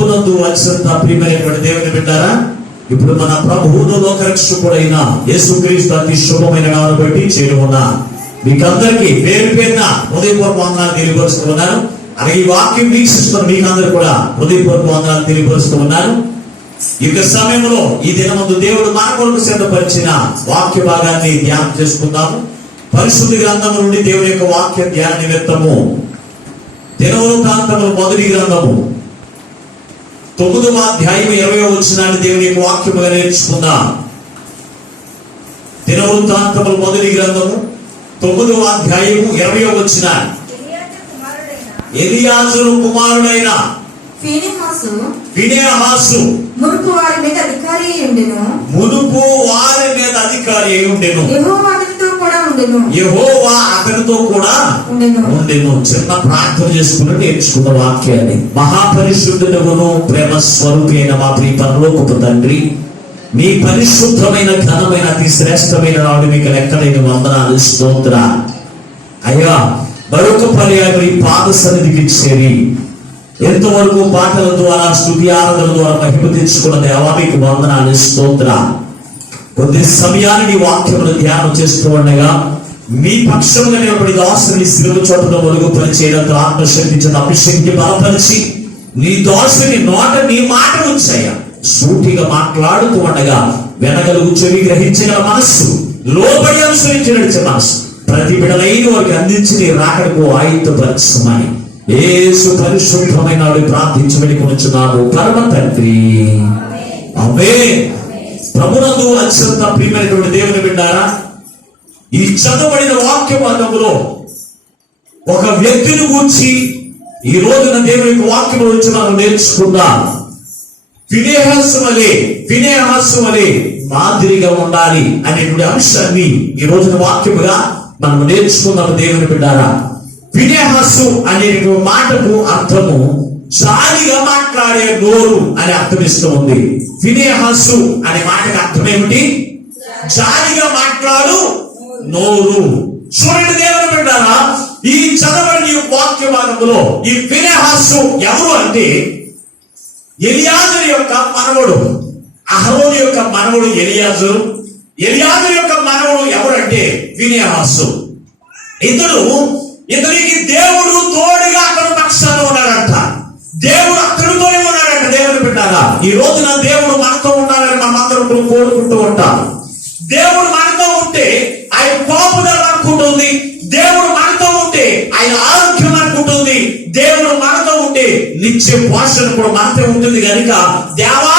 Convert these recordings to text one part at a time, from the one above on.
ప్రభునందు అత్యంత ప్రియమైనటువంటి దేవుని బిడ్డారా, ఇప్పుడు మన ప్రభువును లోకరక్షకుడైన యేసుక్రీస్తు అతి శుభమైన నామమును బట్టి చేరుకున్న మీకందరికీ పేరు పేరున హృదయపూర్వక వందనాలు తెలియపరుస్తున్నాను. అలాగే ఈ వాక్యం వీక్షిస్తున్న మీకందరూ కూడా హృదయపూర్వక వందనాలు తెలియపరుస్తున్నాను. ఈ సమయంలో ఈ దినమందు దేవుడు మన కొరకు సిద్ధపరిచిన వాక్య భాగాన్ని ధ్యానం చేసుకుందాము. పరిశుద్ధ గ్రంథము నుండి దేవుని యొక్క వాక్య ధ్యాన నిమిత్తము దినవృత్తాంతముల మొదటి గ్రంథము 9వ అధ్యాయం 20వ వచనాన్ని దేవుని యొక్క వాక్యముగా నేర్చుకుందాం. దినవృత్తాంతముల మొదటి గ్రంథము 9వ అధ్యాయం 20వ వచనం. ఎలియాజరు కుమారుడైన ఫీనెహాసు మునుపు వారి మీద అధికారి అయి ఉండెను. యెహోవా అతనితో కూడా ఉండెను. చిన్న ప్రార్థన చేసుకుని నేర్చుకున్న వాక్యాన్ని. మహాపరిశుద్ధుడగును ప్రేమ స్వరూపి అయిన మా ప్రియ పరలోకపు తండ్రి, మీ పరిశుద్ధమైన ఘనమైన అతి శ్రేష్టమైన నాడు మీకు లెక్కలేని వందనాలు, స్తోత్ర. అయ్యా, మరొక పర్యాయం ఈ పాద సన్నిధికి చేరి ఎంతవరకు పాటల ద్వారా స్తుతి ఆరాధన ద్వారా మహిమ తెచ్చుకున్న దేవా మీకు వందనాలు, స్తోత్ర. కొద్ది సమయాన్ని నీ వాక్యమును ధ్యానం చేస్తూ ఉండగా మీ పక్షంగా నిలబడి దాసుని శిలువ చోటలో ఒలుగు పరిచేయడంతో ఆత్మశక్తి అభిషక్తి బలపరిచి నీ దాసుని నోట నీ మాట ఉంచాయా. సూటిగా మాట్లాడుతూ ఉండగా వెనగలుగు చెవి గ్రహించగల మనస్సు, లోబడి అనుసరించి నడిచే మనస్సు ప్రతి బిడలైన వారికి అందించి నీ రాకడకు ఆయుధపరచమని యేసు పరిశుద్ధమైన ప్రార్థించమని కొనుచున్నాను పరమ తండ్రి, ఆమేన్. ప్రభునందు అత్యంత ప్రియమైనటువంటి దేవుని బిడ్డారా, ఈ చదవబడిన వాక్య భాగంలో ఒక వ్యక్తిని గూర్చి ఈ రోజున దేవుని యొక్క వాక్యం నుంచి మనం నేర్చుకుందాం. ఫీనెహాసు వలె మాదిరిగా ఉండాలి అనేటువంటి అంశాన్ని ఈ రోజున వాక్యముగా మనం నేర్చుకుందాం. దేవుని బిడ్డారా, ఫీనెహాసు అనే మాటకు అర్థము జాలిగా మాట్లాడే నోరు అని అర్థమిస్తూ ఉంది. ఫీనెహాసు అనే మాటకు అర్థం ఏమిటి? జాలిగా మాట్లాడు నోరు. చూడండి దేవుని బిడ్డారా, ఈ చదవని వాక్య భాగంలో ఈ ఫీనెహాసు ఎవరు అంటే ఎలియాజరు యొక్క మనవడు, అహరోను యొక్క మనవడు ఎలియాజరు. ఎలియాజరు యొక్క మనవడు ఎవరంటే ఫీనెహాసు. ఇతనికి దేవుడు తోడుగా అతని పక్షాన ఉన్నాడంట. దేవుడు అతనితోనే ఉన్నాడంట. దేవుని బిడ్డారా, ఈ రోజున దేవుడు మనతో ఉండాలని మనమందరం కోరుకుంటూ ఉంటాం. దేవుడు మనతో ఉంటే ఆయన కోపదల అనుకుంటుంది. దేవుడు మనతో ఉంటే ఆయన ఆరోగ్యం అనుకుంటుంది. దేవుడు మనతో ఉంటే నిత్య పోషణ కూడా మనతో ఉంటుంది. కనుక దేవా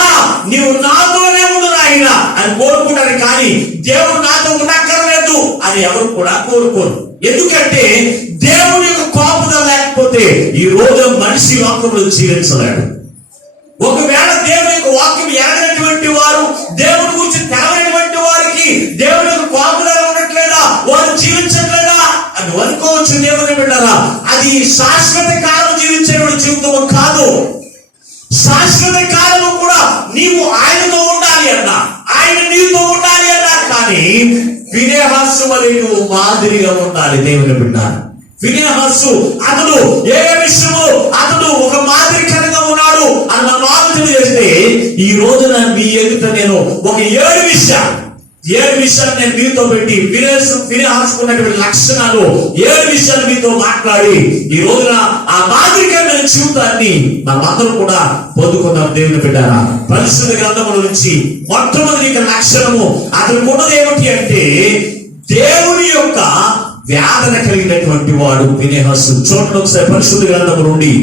నీవు నాతోనే ఉండు నాయన అని కోరుకుంటారు. కానీ దేవుడు నాతో ఉండక్కర్లేదు అని ఎవరు కూడా కోరుకోరు. ఎందుకంటే దేవుడి యొక్క కోపదల లేకపోతే ఈ రోజు మనిషి లోకంలో జీవించలేడు. ఒకవేళ దేవుని యొక్క వాక్యం ఎరగనటువంటి వారు, దేవుడి గురించి తెలవనటువంటి వారికి దేవుడి యొక్క కోపదల ఉండట్లేదా, వారు జీవించట్లేదా అని అనుకోవచ్చు. దేవుని బిడ్డారా, అది శాశ్వత కాలం జీవించేటువంటి జీవితం కాదు. శాశ్వత కాలం కూడా నీవు ఆయనతో ఉండాలి అన్నా, ఆయన నీతో ఉండాలి అన్నా. కానీ ఫీనెహాసు వలె నువ్వు మాదిరిగా ఉండాలి. దేవుని బిడ్డ, ఫీనెహాసు అతడు ఏ విషయము అతడు ఒక మాదిరికరంగా ఉన్నాడు అని మనం ఆలోచన చేస్తే ఈ రోజున మీ ఎదుట నేను ఒక 7 విషయాలు నేను మీతో పెట్టి ఫీనెహాసుకున్నటువంటి లక్షణాలు 7 విషయాలు మీతో మాట్లాడి ఈ రోజున ఆ మాదిరికమైన జీవితాన్ని మనమందరం కూడా పొందుకున్నాం. దేవుని బిడ్డారా, పరిశుద్ధ గ్రంథముల నుంచి మొట్టమొదటి లక్షణము అతనికి ఉన్నది ఏమిటి అంటే దేవుని యొక్క వేదన కలిగినటువంటి వాడు ఫీనెహాసు. చూడండి ఒకసారి పరిశుద్ధ గ్రంథము నుండి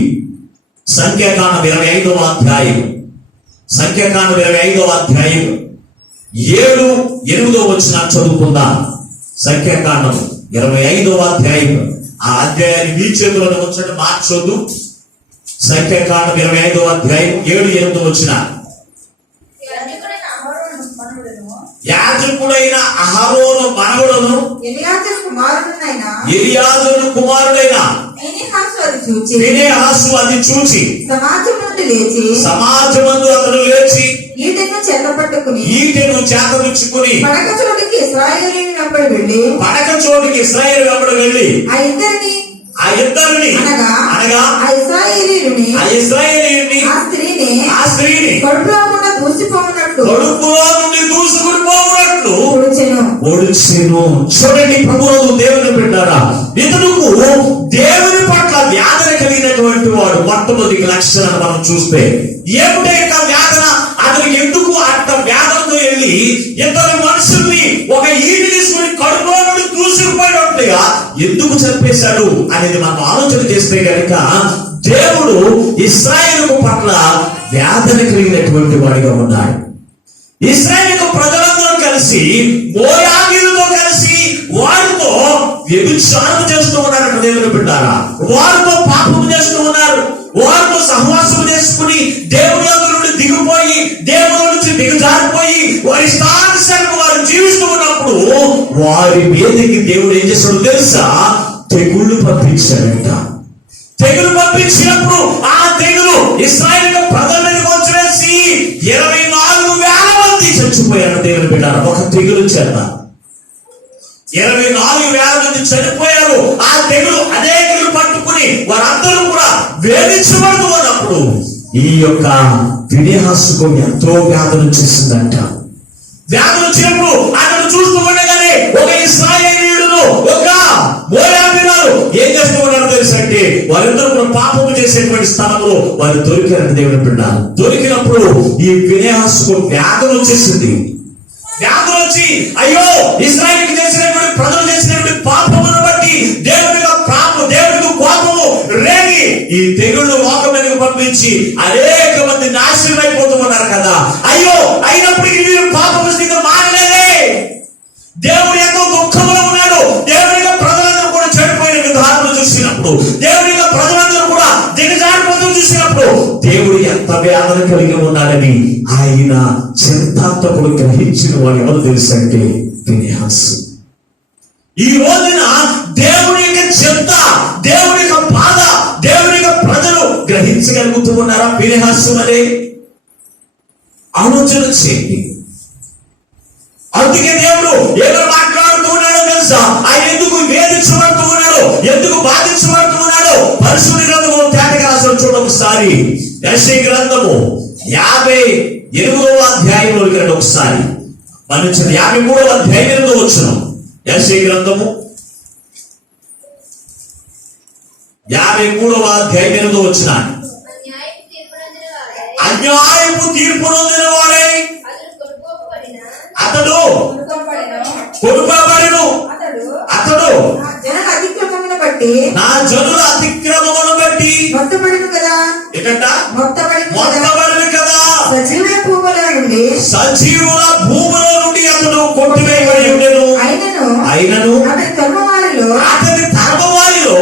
సంఖ్యాకాండం 25వ అధ్యాయం 7-8 వచనాలు చదువుకుందాం. సంఖ్యాకాండం 25వ అధ్యాయం. ఆ అధ్యాయాన్ని మీ చేతులను ఉంచండి, మార్చొద్దు. సంఖ్యాకాండం 25వ అధ్యాయం 7-8 వచనాలు. యాజకుడైన అహరోను మనవడును ఎలియాజరు కుమారుడైన ఫీనెహాసు అది చూచి సమాజమందు అతడు లేచి ఈటెను చేతపుచ్చుకుని పడక చోటికి ఇశ్రాయేలు వెంబడి వెళ్ళి ఆ ఇద్దరిని అనగా ఆ ఇశ్రాయేలీయుని ఆ కడుపులో గుండా దూసిపోవునట్లు కడుపులో నుండి దూసుకుని పోవునట్లు పొడిచెను. చూడండి ప్రభువు దేవుని పెట్టారా, ఇతనుకు దేవుని పట్ల వ్యాధన కలిగినటువంటి వాడు. మొట్టమొదటి లక్షణాన్ని మనం చూస్తే ఏమిటే వ్యాధన, అతనికి ఎందుకు అంత వ్యాధనతో వెళ్ళి ఇతర మనుషుల్ని ఒక ఈటి తీసుకుని కడుపులో నుండి దూసుకుపోయినట్లుగా ఎందుకు చంపేశాడు అనేది మనం ఆలోచన చేస్తే కనుక దేవుడు ఇశ్రాయేలు పట్ల వ్యాధన కలిగినటువంటి వాడిగా ఉన్నాడు. ఇశ్రాయేలు ప్రజలందరూ కలిసి మోయాబీయులతో కలిసి వారితో వ్యభిచారం చేస్తూ ఉన్నారట. దేవుని బిడ్డారా, వారితో పాపం చేస్తూ ఉన్నారు. వారితో సహవాసం చేసుకుని దేవుని యొద్ద నుండి దిగిపోయి దేవుని నుంచి దిగజారిపోయి వారి ఇష్టానుసారం వారు జీవిస్తూ ఉన్నప్పుడు వారి మీదకి దేవుడు ఏం చేస్తాడో తెలుసా? తెగుళ్ళు పంపించాడంట. తెగులు పంపించినప్పుడు ఆ తెగులు ఇశ్రాయేలు ప్రజల మీదకి వచ్చేసి 24,000 మంది చచ్చిపోయారు. దేవుని బిడ్డారా, ఒక తెగులు చేత 24,000 మంది చనిపోయారు. ఆ తెగులు అదే తెగులు పట్టుకుని వారందరూ కూడా వేధించబడుతూ ఉన్నప్పుడు ఈ యొక్క ఫినెహాసుకు ఎంతో వ్యాధులు చేసిందంట. వ్యాధులు వచ్చినప్పుడు అతను చూస్తూ ఉండగానే ఒక ఇశ్రాయేలీయుడును ఒక మోయాబీయులు ఏం చేస్తూ ఉన్నారో తెలుసంటే వారిద్దరూ కూడా పాపము చేసేటువంటి స్థలంలో వారు దొరికారని దేవుని బిడ్డారు. దొరికినప్పుడు ఈ ఫినెహాసుకు వ్యాధులు వచ్చేసింది. వ్యాధులు వచ్చి అయ్యో ఇశ్రాయేలుకి చేసినటువంటి ప్రజలు చేసినటువంటి పాపమును బట్టి దేవుడికి కోపము రేగి ఈ తెగుళ్ళు లోకం మీదకి పంపించి అనేక మంది నాశనం అయిపోతూ ఉన్నారు కదా. అయ్యో అయినప్పటికీ వీరు పాపము స్థితి మారలేదే. దేవుడు ఎంతో దుఃఖంలో ఉన్నాడు. దేవుడి ప్రజలందరూ కూడా చెడిపోయిన విధానం చూసినప్పుడు, దేవుడి ప్రజలందరూ కూడా దిగజారిపోతూ చూసినప్పుడు దేవుడు ఎంత వేదన కలిగి ఉన్నాడని ఆయన చింతాంతకుడు గ్రహించిన వాడు ఎవరు తెలుసంటే ఫినెహాసు. ఈ రోజున దేవుడి యొక్క చింత, దేవుడి యొక్క బాధ, దేవుడి యొక్క ప్రజలు గ్రహించగలుగుతూ ఉన్నారా? ఫినెహాసు అనే ఆలోచన చేయండి. అందుకే దేవుడు ఏదో మాట్లాడుతూ ఉన్నాడో తెలుసా? ఆయన ఎందుకు వేధించబడుతూ ఉన్నాడు, ఎందుకు బాధించబడుతూ ఉన్నాడు? పరిశుద్ధ గ్రంథము తేటగా రాసిన చూడ ఒకసారి యెషయా గ్రంథము 58వ అధ్యాయంలోకి రండి ఒకసారి. మన 53వ అధ్యాయం 8వ వచనం. యెషయా గ్రంథము 53వ అధ్యాయం 8వ వచనం. అన్యాయపు తీర్పు నొందిన వాడై అతడు కొడుకోబడెను. అతడు నా జనుల అతిక్రమమును బట్టి మొత్తబడిను కదా. ఎక్కడ మొత్తబడిను కదా. సజీవుల భూముల నుండి అతడు కొట్టివేయబడి ఉండెను. అయినను అతని తరము వారిలో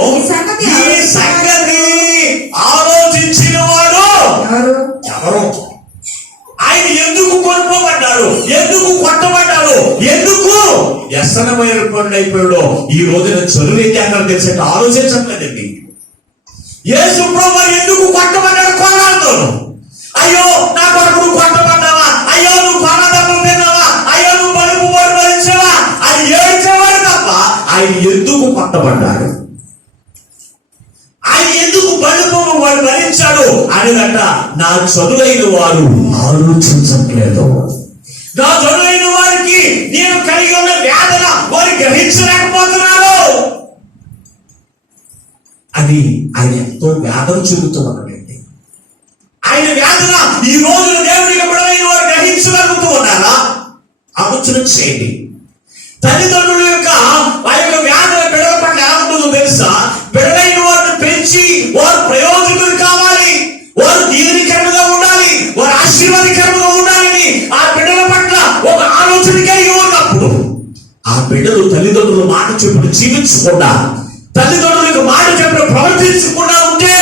ఈ సంగతి ఆలోచించిన వాడు ఎవరు? ఆయన ఎందుకు కొనుక్కోబడ్డాడు, ఎందుకు కొట్టబడ్డాడు, ఎందుకు వ్యసనమైపోయాడు? ఈ రోజున చదువు ఏం చేస్తారో తెలిసే ఆలోచించట్లేదండి. యేసు ప్రభువు ఎందుకు కొట్టబడ్డాడు? కొనాలతో అయ్యో నా కొరకు నువ్వు కొట్టబడ్డావా, అయ్యో నువ్వు కొనదమ్మం తిన్నావా, అయ్యో నువ్వు బలుపు భరించావా అని ఏడ్చేవాడు తప్ప ఆయన ఎందుకు కొట్టబడ్డాడు, ఆయన ఎందుకు బలుపు వాడు భరించాడు అనేదంట నా చదువైన వారు ఆలోచించట్లేదు. నా చదువైన వారికి నేను కలిగి ఉన్న వేదన వారు గ్రహించలేకపోతున్నారు అని ఆయన ఎంతో వేదన చెందుతూ ఉన్నాడండి. ఆయన వేదన ఈ రోజు దేవుడికి బిడ్డలైన వారు గ్రహించగలుగుతూ ఉన్నారా? ఆలోచన చేయండి. తల్లిదండ్రుల యొక్క ఆ యొక్క వేదన బిడ్డల పట్ల ఎలా ఉంటుందో తెలుసా? బిడ్డలైన వారిని పెంచి వారు ప్రయోజకులు కావాలి, వారు దీవెనకరంగా ఉండాలి, వారు ఆశీర్వాదకరంగా ఉండాలని ఆ బిడ్డల పట్ల ఒక ఆలోచన కలిగి ఉన్నప్పుడు ఆ బిడ్డలు తల్లిదండ్రులు మాట చెప్పుడు జీవించకుండా, తల్లిదండ్రులకు మాట చెప్పిన ప్రవర్తించకుండా ఉంటే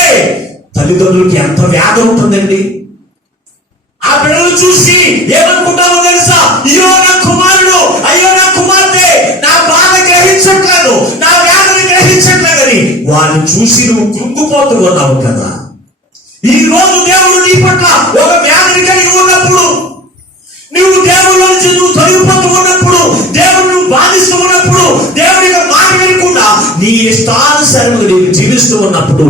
తల్లిదండ్రులకి ఎంత వ్యాధి ఉంటుందండి. ఆ బిడ్డలు చూసి ఏమనుకుంటామో తెలుసా? అయ్యో నా కుమారుడు, అయ్యో నా కుమార్తె నా బాధ గ్రహించట్లేదు, నా వ్యాధిని గ్రహించట్లేదని వారిని చూసి నువ్వు కృంగిపోతూ ఉన్నావు కదా. ఈ రోజు దేవుడు నీ పట్ల ఒక వ్యాధిని కలిగి ఉన్నప్పుడు, నువ్వు దేవుళ్ళ నుంచి నువ్వు తొలగిపోతూ ఉన్నప్పుడు, దేవుడు నువ్వు బాధిస్తూ ఉన్నప్పుడు, దేవుడి మాట వినకుండా నీ ఇష్టానుసారంగా నీవు జీవిస్తూ ఉన్నప్పుడు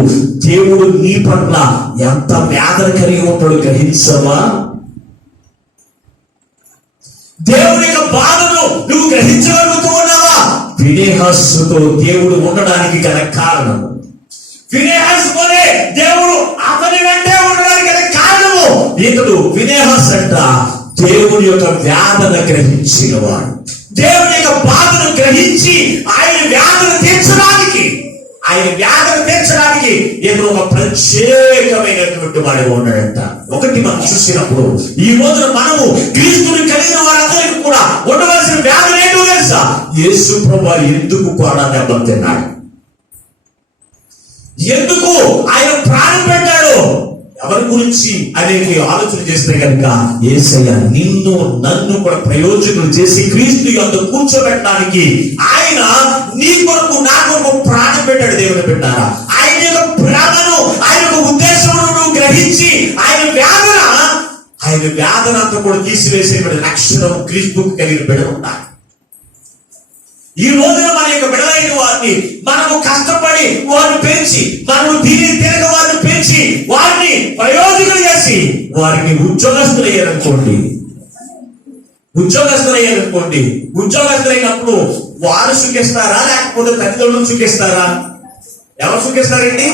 దేవుడు నీ పట్ల ఎంత వ్యాధన కలిగి ఉంటాడు గ్రహించవా? దేవుని యొక్క బాధను నువ్వు గ్రహించగలుగుతూ ఉన్నావా? ఫినెహాసుతో దేవుడు ఉండడానికి గల కారణం, ఫినెహాసుతోనే దేవుడు అతని వెంటే ఉండడానికి గల కారణము, ఇతడు ఫినెహాస్ అంట దేవుని యొక్క వ్యాధన గ్రహించిన వాడు. దేవుని యొక్క బాధను గ్రహించి ఆయన వ్యాధను తీర్చడానికి ఇతను ఒక ప్రత్యేకమైనటువంటి వాడిగా ఉన్నాడంట. ఒకటి మనం చూసినప్పుడు ఈ రోజున మనము క్రీస్తుని కలిగిన వారందరికీ కూడా ఉండవలసిన వ్యాధులు ఏంటో తెలుసా? యేసు ప్రభువు ఎందుకు కూడా దెబ్బతిన్నాడు, ఎందుకు ఆయన ప్రాణం పెట్టాడు, ఎవరి గురించి అనేది ఆలోచన చేస్తే కనుక యేసయ్య నిన్ను నన్ను కూడా ప్రయోజకులు చేసి క్రీస్తు యందు కూర్చోబెట్టడానికి ఆయన నీ కొరకు నా కొరకు ప్రాణం పెట్టాడు. దేవుని పెట్టారా? ఆయన యొక్క ప్రేమను, ఆయన యొక్క ఉద్దేశమును నువ్వు గ్రహించి ఆయన వ్యాధన అంతా కూడా తీసివేసేటువంటి లక్షణం క్రీస్తుకు కలిగిన బిడ్డలు ఉన్నాయి. ఈ రోజున మన యొక్క బిడ్డలైన వారిని మనము కష్టపడి వారిని పెంచి, మనము తిరిగి వారిని పెంచి వారిని ప్రయోజకులు చేసి వారిని ఉద్యోగస్తులయ్యారనుకోండి, ఉద్యోగస్తులైనప్పుడు వారు సుఖిస్తారా లేకపోతే తల్లిదండ్రులు సుఖిస్తారా? ఎవరు సుఖిస్తారండి?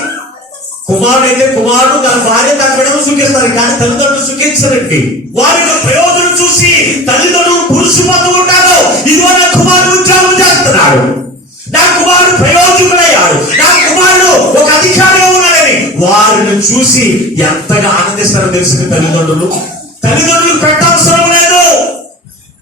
కుమారుడు అయితే కుమారుడు, తన భార్య తన బిడ్డలు సుఖిస్తారు, కానీ తల్లిదండ్రులు సుఖించరండి. వారి యొక్క ప్రయోజనం చూసి తల్లిదండ్రులు పురుషుపోతూ ఉంటారు. ఇదిగో నా కుమారుడు ఉద్యోగం చేస్తున్నాడు, నా కుమారుడు ప్రయోజకుడయ్యాడు, నా కుమారుడు ఒక అధికారిగా ఉన్నాడని వారిని చూసి ఎంతగా ఆనందిస్తారో తెలిసిన తల్లిదండ్రులు పెట్టవసరం లేదు,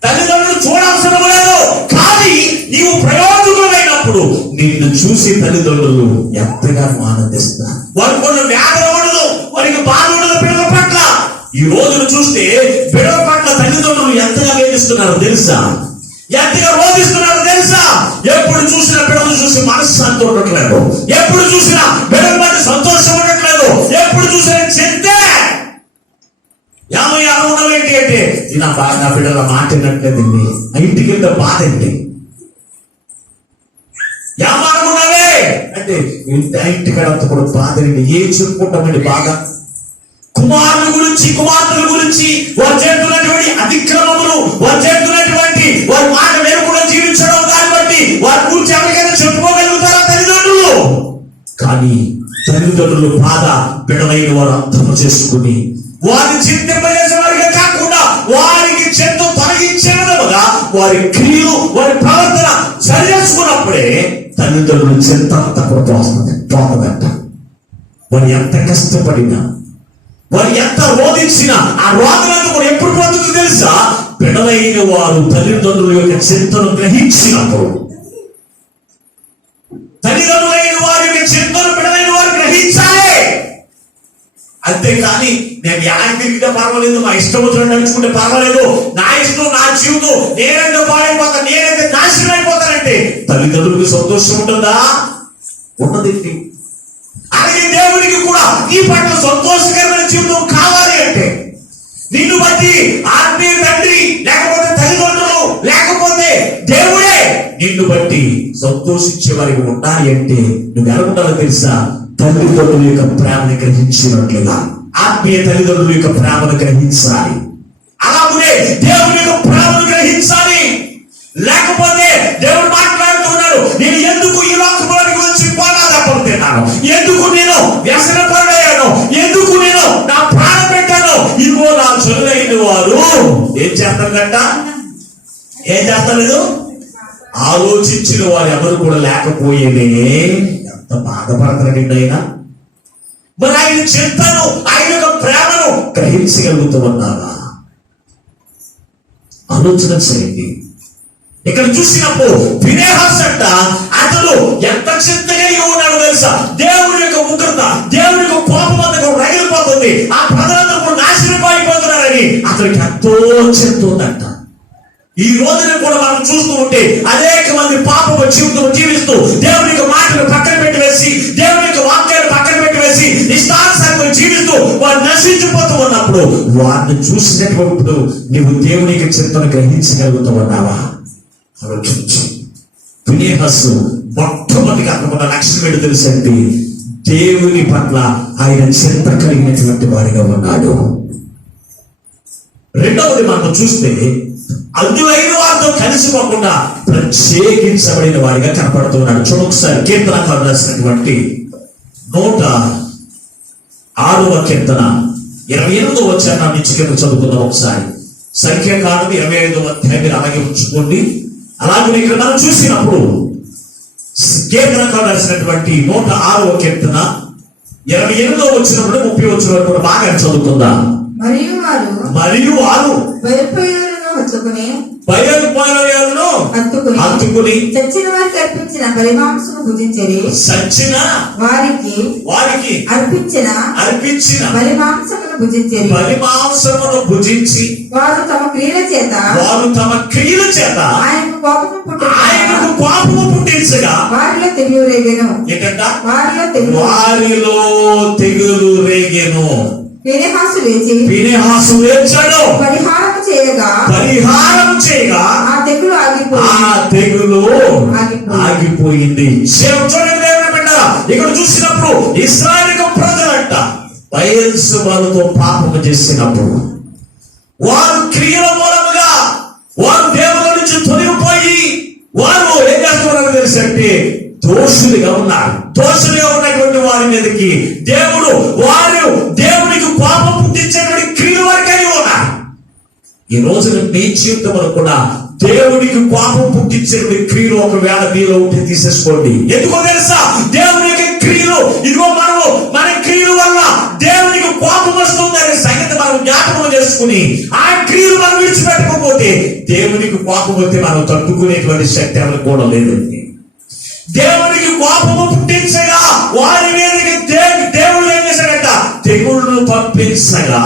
తల్లిదండ్రులు చూడవసరం లేదు. కానీ నీవు ప్రయోజకుడైనప్పుడు నిన్ను చూసి తల్లిదండ్రులు ఎంతగానో ఆనందిస్తారు. వారికి కొన్ని వ్యాధులు ఉండదు, వారికి బాధ ఉండదు పిల్లల పట్ల. ఈ రోజును చూస్తే పిల్లల పట్ల తల్లిదండ్రులు ఎంతగా వేధిస్తున్నారు తెలుసా? ఎంతగా రోధిస్తున్నారు తెలుసా? ఎప్పుడు చూసినా బిడ్డలు చూసి మనశ్శాంతి ఉండట్లేదు, ఎప్పుడు చూసినా బిడ్డల పట్ల సంతోషం ఉండట్లేదు, ఎప్పుడు చూసినా చెంతే ఉన్నావేంటి అంటే నా బిడ్డల మాట వినట్లేదండి, ఇంటికి వెళ్తే బాధ ఏంటి, ఉన్నావే అంటే ఇంటికాడంతా కూడా బాధ అండి. ఏం చెప్పుకుంటామండి బాగా? కుమారుల గురించి వారు చేస్తున్నటువంటి అతిక్రమములు, వారు చేస్తున్నటువంటి వారి మాట వెనుకుండా జీవించడం, దాన్ని బట్టి వారి గురించి ఎవరికైనా చెప్పుకోగలుగుతారా తల్లిదండ్రులు? కానీ తల్లిదండ్రులు బాధ బిడ్డలైన వారు అర్థం చేసుకుని వారిని చింతింపజేసే వారిగా కాకుండా వారికి చెంత తొలగించే విధముగా వారి క్రియలు, వారి ప్రవర్తన సరి చేసుకున్నప్పుడే తల్లిదండ్రులు చెంత అంతా కూడా పోతుందంట. వారు ఎంత కష్టపడినా, వారు ఎంత రోధించినా ఆ రోదనంతా కూడా ఎప్పుడు పోతుందో తెలుసా? బిడ్డలైన వారు తల్లిదండ్రుల యొక్క చింతను గ్రహించినప్పుడు, తల్లిదండ్రులైన వారి యొక్క చింతను బిడ్డలైన వారు గ్రహించాలి. అంతేకాని నేను యాకి తిరిగితే పర్వాలేదు, మా ఇష్టం వచ్చినట్టు నడుచుకుంటే పర్వాలేదు, నా ఇష్టం నా జీవితం, నేనైతే పాడైపోతాను, నేనైతే నాశనం అయిపోతానంటే తల్లిదండ్రులకు సంతోషం ఉంటుందా? ఉన్నది. అలాగే దేవుడికి కూడా నీ పట్ల సంతోషకరమైన జీవితం కావాలి అంటే నిన్ను బట్టి ఆత్మీయ తండ్రి లేకపోతే తల్లిదండ్రులు లేకపోతే దేవుడే నిన్ను బట్టి సంతోషించే వారికి ఉండాలి అంటే నువ్వు ఎలా ఉండాలో తెలుసా? తల్లిదండ్రుల యొక్క ప్రేమను గ్రహించినట్లుగా ఆత్మీయ తల్లిదండ్రుల యొక్క ప్రేమను గ్రహించాలి. అలాగే దేవుని యొక్క ప్రేమను గ్రహించాలి. లేకపోతే దేవుడు మాట్లాడుతున్నాడు, నేను ఎందుకు ఈ లోకంలోకి వచ్చి పోరాడపడుతున్నాను, ఎందుకు నేను వ్యసన పడయ్యాను, ఎందుకు నేను నా ప్రాణం పెట్టాను, ఇదిగో నా చదువులైన వారు ఏం చేస్తలేదు, ఆలోచించిన వారు ఎవరు కూడా లేకపోయేదే. ఎంత బాధపడతాడండి ఆయన. మరి ఆయన చింతను, ఆయన యొక్క ప్రేమను గ్రహించగలుగుతూ ఉన్నావా? ఆలోచన చేయండి. ఇక్కడ చూసినప్పుడు ఫినెహాస్ అంట అతడు ఎంత చింత కలిగి ఉన్నాడో తెలుసా? దేవుడి యొక్క ఉగ్రత, దేవుడి యొక్క కోపం అంతా రగిలిపోతుంది, ఆ ప్రజలందరూ నాశనం అయిపోతున్నారని అతనికి ఎంతో చింత ఉందంట. ఈ రోజున కూడా మనం చూస్తూ ఉంటే అనేక మంది పాపము జీవితం జీవిస్తూ దేవుని యొక్క మాటను పక్కన పెట్టివేసి, దేవుని యొక్క వాక్యాన్ని పక్కన పెట్టివేసి ఇష్టానుసారంగా జీవిస్తూ వారు నశించిపోతూ ఉన్నప్పుడు వారిని చూసినప్పుడు నీవు దేవుని యొక్క చింతను గ్రహించగలుగుతూ ఉన్నావా? ఆలోచించు. ఫినెహాస్ మొట్టమొదటిగా అక్కడ లక్షణం ఏంటో తెలుసండి, దేవుని పట్ల ఆయన చింత కలిగినటువంటి వారిగా ఉన్నాడు. రెండవది మనం చూస్తే అన్యులైన వారితో కలిసిపోకుండా ప్రత్యేకించబడిన వాడిగా కనపడుతున్నాడు. చూడొకసారి కీర్తనకారుడు రాసినటువంటి 106వ కీర్తన 28వ వచనం నుంచి కింద చదువుకుందాం ఒకసారి. సంఖ్యాకాండం 25వ అధ్యాయం మీరు అలాగే ఉంచుకోండి. అలాగే ఇక్కడ మనం చూసినప్పుడు కీర్తనకారుడు రాసినటువంటి 106వ కీర్తన 28వ వచనంలో 30వ వచనం కూడా బాగా చదువుకుందాం. మరియు వారు హత్తుకుని చచ్చిన వారికి అర్పించిన బలిమాంసము భుజించరి. సచ్చిన వారికి అర్పించిన బలిమాంసమును భుజించరి. బలిమాంసమును భుజించి వారు తమ క్రియల చేత ఆయనకు కోపము పుట్టించగా వారిలో తెగులు రేగెను. ఏంటంట? వారిలో తెగులు రేగెను. ఫినెహాసు లేచాడు. పరిహారం చేయగా ఆ తెగులు ఆగిపోయింది. ఇక్కడ చూసినప్పుడు ఇశ్రాయేలు ప్రజలంట బయల్సెబూలుతో పాపము చేసినప్పుడు వారు క్రియల మూలముగా వారు దేవుల నుంచి తొలగిపోయి వారు ఏం చేస్తున్నారో తెలుసంటే దోషులుగా ఉన్నారు. దోషులుగా ఉన్నటువంటి వారి మీదకి వారు దేవునికి కోపం పుట్టించేటువంటి క్రియల వరకు అయి ఉన్నారు. ఈ రోజున నీ జీవితంలో కూడా దేవునికి కోపం పుట్టించేటువంటి క్రియలు ఒకవేళ మీలో ఉంటే తీసేసుకోండి. ఎందుకో తెలుసా? దేవుని యొక్క క్రియలు ఇదిగో మన క్రియల వల్ల దేవునికి కోపం వస్తుందనే సంగతి మనం జ్ఞాపకం చేసుకుని ఆ క్రియలు మనం విడిచిపెట్టకపోతే దేవునికి కోపం వస్తే మనం తట్టుకునేటువంటి శక్తి ఎవరికి కూడా లేదండి. దేవునికి కోపము పుట్టించగా వారి మీదకి దేవుడు ఏం చేశాడట? తెగుళ్ళను పంపించగా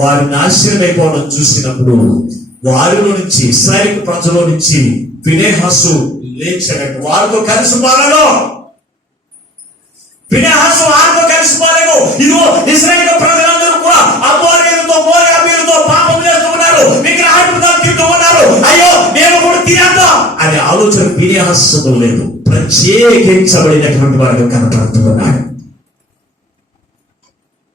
వారి నాశనం అయిపోవడం చూసినప్పుడు వారిలో నుంచి ఇశ్రాయేలు ప్రజల నుంచి ఫినెహాసు లేచాడట. వారితో కలిసిపోలేదు. ఫినెహాసు వారితో కలిసిపోలేదు. ఇదిగో ఇశ్రాయేలు ప్రజలందరూ కూడా అమోరీయులతో మోయాబీయులతో పాపం చేస్తూ ఉన్నారు, విగ్రహార్పణలు తింటూ ఉన్నారు. అయ్యో నేను కూడా తినేద్దా అనే ఆలోచన ఫినెహాసుకు లేదు. ప్రత్యేకించబడినటువంటి వాడిగా కనపడుతున్నాడు.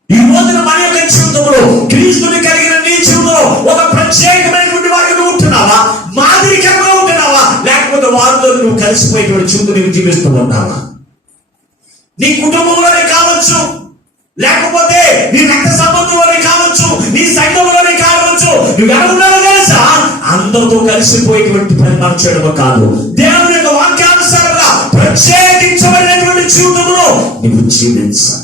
ఈ రోజున మన యొక్క జీవితంలో క్రీస్తుని కలిగిన నీ జీవితంలో ఒక ప్రత్యేకమైనటువంటి వాడిగా ఉంటున్నావా? మాదిరికంగా ఉంటున్నావా? లేకపోతే వారితో నువ్వు కలిసిపోయేటువంటి జీవితం నువ్వు జీవిస్తూ ఉంటావా? నీ కుటుంబంలోనే కావచ్చు, లేకపోతే నీ రక్త సంబంధంలోనే కావచ్చు, నీ సంఘంలోనే కావచ్చు, నువ్వు ఎవరున్నారో తెలుసా? అందరితో కలిసిపోయేటువంటి పని మనం చేయడం కాదు. దేవుని యొక్క వాక్యానుసారంగా ప్రత్యేకించబడినటువంటి జీవితంలో నువ్వు జీవించాలి.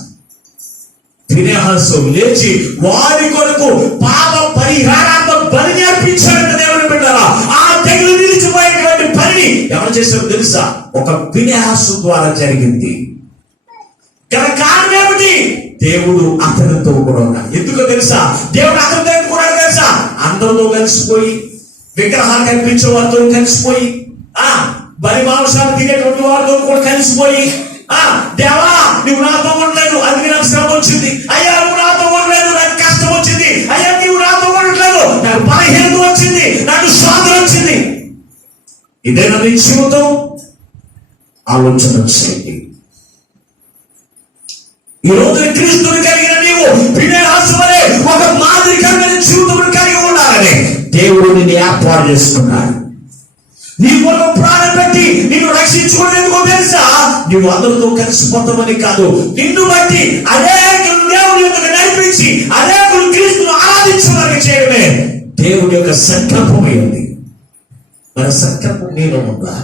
ఫినెహాసు లేచి వారి కొరకు పాప పరిహారార్థం బలి అర్పించాడంట. దేవుని బిడ్డలారా, ఆ తెగులు నిలిచిపోయేటువంటి పని ఎవరు చేశారో తెలుసా? ఒక ఫినెహాసు ద్వారా జరిగింది. కారణం ఏమిటి? దేవుడు అతనితో కూడా ఉన్నాడు. ఎందుకో తెలుసా? దేవుడు అతనితో కూడా తెలుసా? అందరితో కలిసిపోయి విగ్రహాలు కనిపించే వారితో కలిసిపోయి బలి మాంసాలు తినేటువంటి వారితో కూడా కలిసిపోయి దేవా నువ్వు నాతో ఉండలేదు, అందుకే నాకు శ్రమ వచ్చింది. అయ్యా నువ్వు నాతో ఉండలేదు, నాకు కష్టం వచ్చింది. అయ్యా నువ్వు నాతో ఉండట్లేదు, నాకు బలహీనత వచ్చింది, నాకు శోధన వచ్చింది. ఇదేనా నీ జీవితం? ఆలోచన చేయండి. ఈ రోజు క్రీస్తుని కలిగిన నీవు ఫినెహాసు వలె ఒక మాదిరికరమైన జీవితం కలిగి ఉండాలని దేవుడు నిన్ను ఏర్పాటు చేసుకున్నాడు. నీ కొరకు ప్రాణం పెట్టి నిన్ను రక్షించుకునేందుకు తెలుసా? నువ్వు అందరితో కలిసిపోతామని కాదు, నిన్ను బట్టి అనేకులు దేవుని యొక్క నడిపించి అనేకులు క్రీస్తును ఆరాధించడానికి చేయడమే దేవుడి యొక్క సంకల్పమైంది. మన సంకల్పం నీలో ఉందా?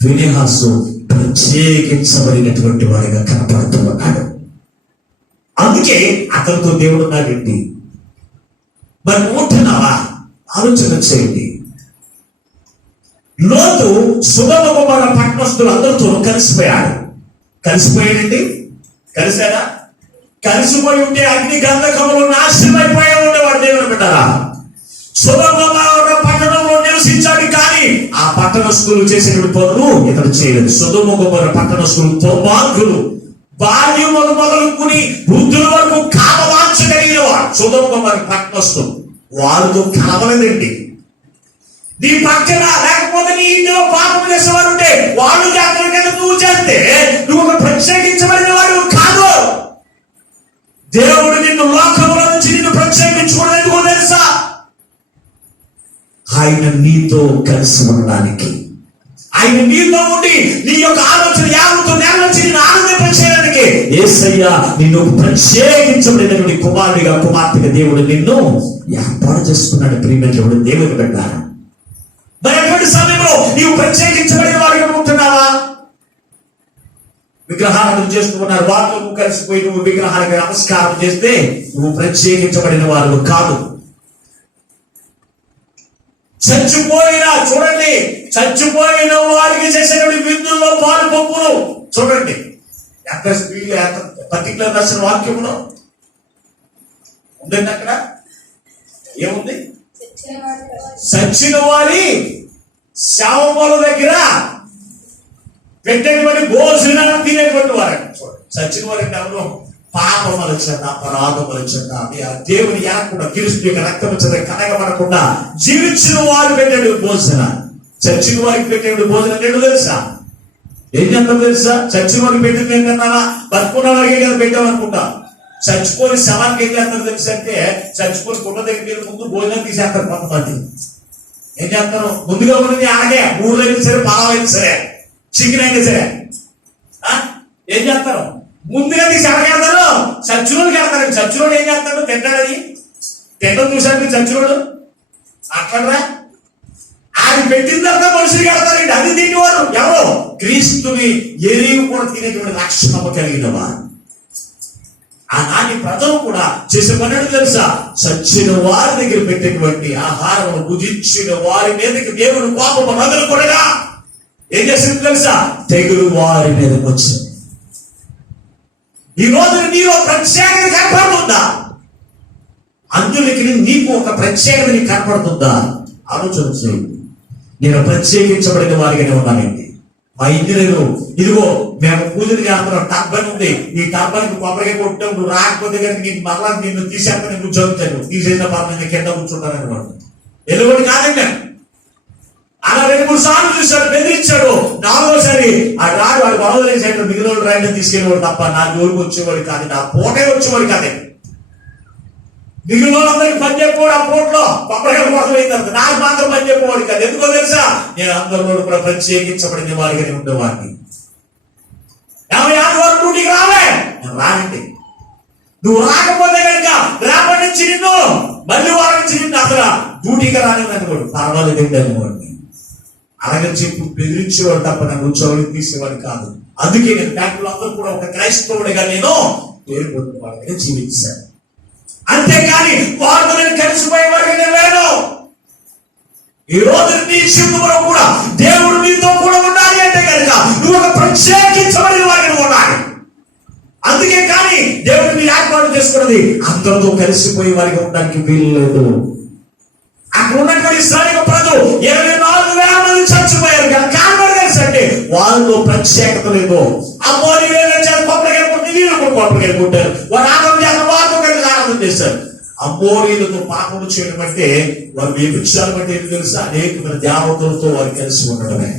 ఫినెహాసు ప్రత్యేకించబడినటువంటి వారిగా కనపడుతూ ఉన్నాడు. అందుకే అతనితో దేవుడు ఉన్నాడండి. మరి ఉంటున్నావా? ఆలోచన చేయండి. లోతు సొదొమ గొమొర్రా పట్టణస్తులు అందరితో కలిసిపోయాడండి. కలిసాడా? కలిసిపోయి ఉంటే అగ్ని గంధకములు నాశనం అయిపోయా ఉండేవాడు. దేవుని బిడ్డలారా, సొదొమ గొమొర్రా పట్టణంలో నివసించాడు, కానీ ఆ పట్టణస్తులు చేసేటువంటి పనులు ఇతడు చేయలేదు. సొదొమ గొమొర్రా పట్టణస్తులు దుర్మార్గులు, బాల్యములు మొదలుకుని వృద్ధుల వరకు కామవాంఛ కలిగిన వాడు. సొదొమ గొమొర్రా పట్టణస్తులు వారితో కలవలేదండి. నీ పక్కన లేకపోతే నీ ఇంట్లో పాపం చేసేవారు ఉంటే వాళ్ళు జాగ్రత్త కింద నువ్వు చేస్తే నువ్వు ఒక ప్రత్యేకించబడిన వాడు కాదు. దేవుడు నిన్ను లోకంలో నుంచి నిన్ను ప్రత్యేకించుకోవడం ఎందుకో తెలుసా? ఆయన నీతో కలిసి ఉండడానికి, ఆయన నీతో ఉండి నీ యొక్క ఆలోచన యావత్తు నేల నుంచి నేను ఆనందింపచేయడానికి యేసయ్య నిన్ను ప్రత్యేకించబడినటువంటి కుమారుడిగా కుమార్తెగా దేవుడు నిన్ను ఏర్పాటు చేసుకున్నాడు. ప్రియమైన దేవుని పెట్టారు. మరి అటువంటి సమయంలో నీవు ప్రత్యేకించబడిన వాడిగా ఉంటున్నావా? విగ్రహాలను చేస్తున్నారు, వాటితో నువ్వు కలిసిపోయి నువ్వు విగ్రహాలకు నమస్కారం చేస్తే నువ్వు ప్రత్యేకించబడిన వారు కాదు. చచ్చిపోయిన వారికి చేసేటువంటి విందుల్లో పాలు పంపులు చూడండి. ఎంత పర్టికులర్ రాసిన వాక్యంలో ఉందండి. అక్కడ ఏముంది? చచ్చిన వారి శవముల దగ్గర పెట్టేటువంటి భోజనాలు తినేటువంటి వారు. చూడండి, చచ్చిన వారికి ఎవరు? పాపముల చేత అపరాధముల చేత దేవుని ఏనకుండా క్రీస్తు యొక్క రక్తము చేత కనగబడకుండా జీవించిన వారు పెట్టేడు భోజనాలు. చచ్చిన వారికి పెట్టేడు భోజనం ఏంటో తెలుసా? ఏం చేద్దాం తెలుసా? చచ్చిన వారికి పెట్టింది ఏంటన్నావా? బతుకున్న వారికి కదా పెట్టామనుకుంటా. చచ్చిపోని శవానికి ఏం చేస్తారు తెలుసు అంటే, చచ్చిపోని కుండ దగ్గరికి ముందు భోజనం తీసేస్తారు కొంతమంది. ఏం చేస్తారు? ముందుగా ఉన్నది అలాగే ఊళ్ళో అయినా సరే, పొలం అయినా సరే, చికెన్ అయినా సరే ఏం చేస్తారు? ముందుగా తీసి ఎడగెడతారు, చచ్చినోడికి వెళ్తారు. చచ్చినోడు ఏం చేస్తాడు? తింటాడని తింటం చూశాడు చచ్చినోడు. అట్లరా అది పెట్టిన తర్వాత మనుషులు కడతారండి. అది తినేవారు ఎవరు? క్రీస్తుని ఎరిగి కూడా తినేటువంటి లక్షణము కలిగిన వారు. ఆనాటి ప్రజలు కూడా చేసే పని తెలుసా? చచ్చిన వారి దగ్గర పెట్టేటువంటి ఆహారం భుజించిన వారి మీదకి దేవుడు కోపము నదులు కూడా ఏం చేసింది తెలుసా? తెగులు వారి మీదకి వచ్చింది. ఈ రోజు నీలో ప్రత్యేకత కనపడుతుందా? అందులోకి నీకు ఒక ప్రత్యేకత నీకు కనపడుతుందా? ఆలోచన చేయి. నేను ప్రత్యేకించబడిన వారిగానే ఉన్నానండి. మా ఇంజనీరు ఇదిగో మేము పూజలు చేస్తున్నాం, టర్బన్ ఉంది, ఈ టర్బన్ కొబ్బరిగా కొట్టాం, నువ్వు రాకపోతే కనుక నీకు మరలా నిన్ను తీసేస్తాను, నువ్వు చదువుతాను, తీసేసిన పర్లేదు కింద కూర్చుంటానని వాడు. ఎలుగుబడి కాదండి. అలా 2-3 సార్లు చూశాడు, బెదిరించాడు. 4వసారి ఆ రాడు వాడు గొడవ వేసాడు. మిగిలిన రాయిని తీసుకెళ్ళేవాడు తప్ప నా జోలికి వచ్చేవాడు కాదు, నా పూటే వచ్చేవాడు కాదే. మిగిలిన వాళ్ళందరికీ పని చెప్పేవాడు. ఆ పూటలో కొబ్బరికాయ కోసం అయిన నాకు మాత్రం పని చెప్పేవాడు కాదు. ఎందుకో తెలుసా? నేను అందరిలో కూడా ప్రత్యేకించబడిన వారిగానే ఉండేవాడిని. ఆదివారం డ్యూటీకి రాలే, నేను రానండి. నువ్వు రాకపోతే కనుక రేపటి నుంచి నిన్ను మళ్ళీ వారం నుంచి నిన్ను అసలు డ్యూటీగా రానివ్వండి అనుకోడు. పర్వాలేదండి అనుకోండి. అలాగే చెప్పు బెదిరించేవాడు తప్ప నన్ను చోటుకి తీసేవాడు కాదు. అందుకే నేను ఫ్యాక్టరీలో అందరూ కూడా ఒక క్రైస్తవుడిగా నేను పేరుకొట్టిన వాడిగా జీవించాను. అంతేకాని వారితో నేను కలిసిపోయేవాడిగా నేను లేను. ఈ రోజు నీ జీవితంలో కూడా దేవుడు నీతో కూడా ఉండాలి అంటే కనుక నువ్వు ఒక ప్రత్యేకించబడిన వాడిని ఉండాలి. అందుకే కానీ దేవుడిని ఏర్పాటు చేసుకున్నది అందరితో కలిసిపోయే వారిగా ఉండడానికి వీలు లేదు. అక్కడ ఉన్నటువంటి స్థానిక ప్రజలు 24,000 మంది చచ్చిపోయారు. కారణం తెలుసంటే వాళ్ళలో ప్రత్యేకత లేదు. అమ్మోని కొబ్బరికాయ కొట్టి వీళ్ళు కూడా కొబ్బరికాయ కొట్టారు. వారు ఆనందం చేస్తారు, వారితో కలిసి ఆనందం చేశారు. అమ్మోరీలతో పాపం చేయడం అంటే వారు వ్యభిచారం అంటే ఏం తెలుసా? అనేకమైన దేవతలతో వారు కలిసి ఉండడమే.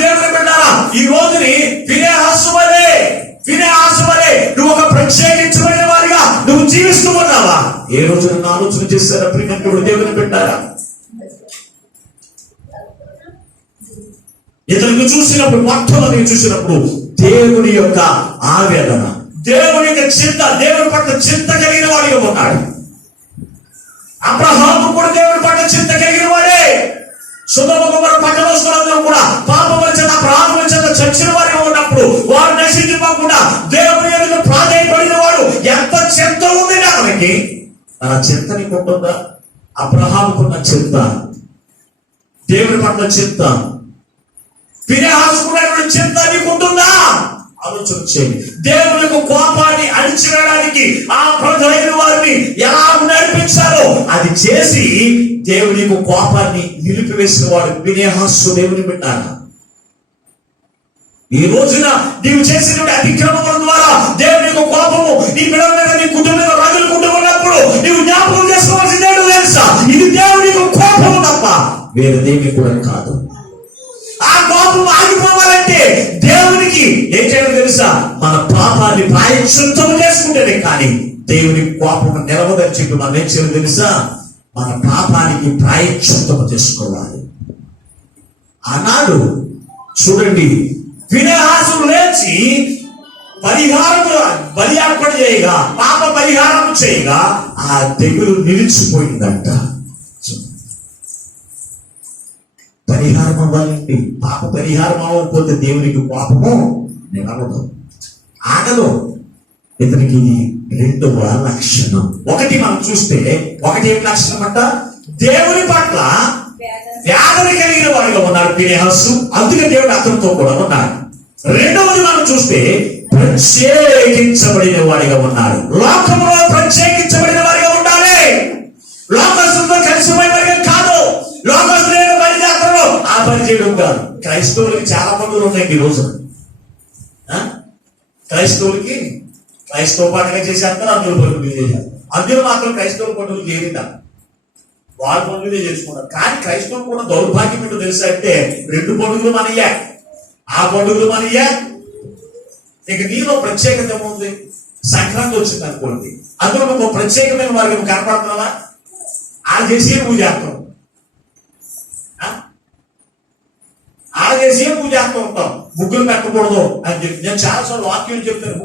దేవుని పెట్టారా? ఈ రోజుని ఫినెహాసు వలె నువ్వు ఒక ప్రత్యేకించబడిన వారిగా నువ్వు జీవిస్తూ ఉన్నావా? ఏ రోజు నన్ను ఆలోచన చేశారా? ప్రియమైన దేవుని పెట్టారా? ఇతరులను చూసినప్పుడు, మొట్టమొదటి చూసినప్పుడు దేవుని యొక్క ఆవేదన, దేవుని యొక్క చింత, దేవుని పట్ల చింత కలిగిన వాడిగా ఉన్నాడు. అబ్రహాము కూడా దేవుని పట్ల చింత కలిగిన వాడే. సుధముఖ పట్టణస్తులందరూ కూడా పాపముల చేత అపరాధముల చేత చచ్చిన వారిగా ఉన్నప్పుడు వారు నశించిపోకుండా దేవుని ఎదుట ప్రాధేయపడిన వాడు ఎంత చింత ఉంది అతనికి. తన చింత నీకు ఉంటుందా? అబ్రహాముకున్న చింత, దేవుని పట్ల చింత, ఫినెహాసుకున్నటువంటి చింత నీకు ఉంటుందా? ఆలోచన చేయండి. దేవుని యొక్క కోపాన్ని అణిచివేయడానికి ఆ ప్రజలైన వారిని ఎలా నడిపించాలో అది చేసి దేవుని యొక్క కోపాన్ని నిలిపివేసిన వాడు ఫినెహాసు దేవుని బిడ్డారా. ఈ రోజున నీవు చేసిన అతిక్రమముల ద్వారా దేవుని యొక్క కోపము నీ బిడ్డల మీద, నీ కుటుంబం మీద రగులుకుంటూ ఉన్నప్పుడు నీవు జ్ఞాపకం చేసుకోవాల్సింది ఏంటో తెలుసా? ఇది దేవుని యొక్క కోపము తప్ప వేరేదేమీ కూడా కాదు. ఆ కోపం ఆగిపోవాలంటే దేవునికి ఏం చేయడం తెలుసా? మన పాపాన్ని ప్రాయశ్చిత్తం చేసుకుంటేనే కానీ దేవుని కోపం నిలవదని చెప్పి మనం ఏం చేయాలి తెలుసా? మన పాపానికి ప్రాయశ్చిత్తము చేసుకోవాలి. ఆనాడు చూడండి, ఫినెహాసు లేచి పరిహారము బలి అర్పణ చేయగా, పాప పరిహారం చేయగా ఆ తెగులు నిలిచిపోయిందంట. పరిహారం అవ్వాలండి. పాప పరిహారం అవ్వకపోతే దేవునికి కోపము నిలవదు, ఆగదు. ఇతనికి రెండవ లక్షణం. ఒకటి మనం చూస్తే, ఒకటి ఏం లక్షణం అంట? దేవుని పట్ల వ్యాధి కలిగిన వాడిగా ఉన్నాడు ఫినెహాసు. అందుకే దేవుడు అతనితో కూడా ఉన్నాడు. రెండవది మనం చూస్తే ప్రత్యేకించబడిన వాడిగా ఉన్నాడు. లోకంలో ప్రత్యేకించబడిన వాడిగా ఉండాలి. లోకస్తులతో కలిసిపోయిన వాడిగా కాదు. లోకస్తులైన పని చేస్తాడు, ఆ పని చేయడం కాదు. క్రైస్తవులకి చాలా పనులు ఉన్నాయి ఈ రోజు. క్రైస్తవులకి క్రైస్తవ పండుగ చేసేస్తారు, అందులో పనులు చేశారు. అందులో మాత్రం క్రైస్తవ పనులు చేయలేదా, వాళ్ళ పనులే చేసుకున్నారు. కానీ క్రైస్తవులు కూడా దౌర్భాగ్యం ఏంటో తెలుసా అంటే, రెండు పండుగలు మనయ్యా, ఆ పండుగలు మనయ్యా. ఇక నీలో ప్రత్యేకత ఏముంది? సంక్రాంతి వచ్చింది అనుకోండి, అందులో నువ్వు ప్రత్యేకమైన వారికి నువ్వు కనపడుతున్నావా? ఆ చేసి నువ్వు చేస్తావు, ఆడ చేసి నువ్వు చేస్తూ ఉంటావు. ముగ్గులు పెట్టకూడదు అని చెప్పి నేను చాలాసార్లు వాక్యం చెప్తాను.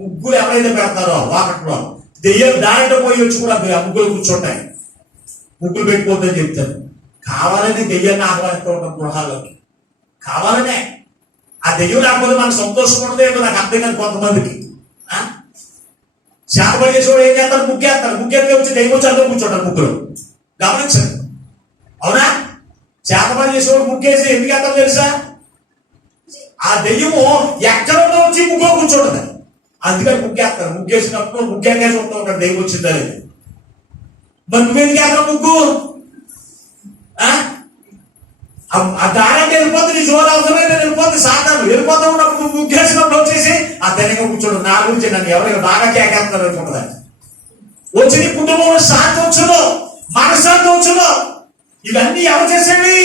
ముగ్గులు ఎవరైతే పెడతారో వాకట్లో దెయ్యం దారిలో పోయి వచ్చి కూడా ఆ ముగ్గులు కూర్చుంటాయి. ముగ్గులు పెట్టుకోవద్దని చెప్తాను. కావాలని దెయ్యాన్ని ఆహ్వానిస్తూ ఉంటాం గృహాల్లోకి, కావాలనే. ఆ దెయ్యం రాకపోతే మనకు సంతోషం ఉండదు ఏంటో నాకు అర్థం కాదు కొంతమందికి. చేపలు చేసేవాడు ఏం చేస్తారు? ముగ్గేస్తారు. ముగ్గెత్తే వచ్చి దెయ్యం వచ్చి అందరూ కూర్చోంటారు ముగ్గులు. గమనించండి, అవునా? చేపలు చేసేవాడు ముగ్గేసి ఎందుకు వేస్తారు తెలుసా? ఆ దెయ్యము ఎక్కడ వచ్చి ముగ్గులో కూర్చోంటది, అందుకని ముగ్గేస్తారు. ముగ్గేసినప్పుడు ముగ్గేసి ఉంటూ ఉంటాడు దెయ్యం వచ్చిందని. మరి నువ్వెందుకు వేస్తావు ముగ్గు? ఆ దారంటే వెళ్ళిపోతే నీ జోరు అవసరమైతే వెళ్ళిపోతే సాధారణ వెళ్ళిపోతా ఉన్నప్పుడు నువ్వు ముగ్గేసినప్పుడు వచ్చేసి ఆ ధైర్యంగా కూర్చోడు. నా గురించి నన్ను ఎవరైనా బాగా కేకేస్తారు అనుకుంటుందని వచ్చి నీ కుటుంబంలో శాంతి వచ్చును, మనశ్శాంతి వచ్చును. ఇవన్నీ ఎవరు చేసేవి?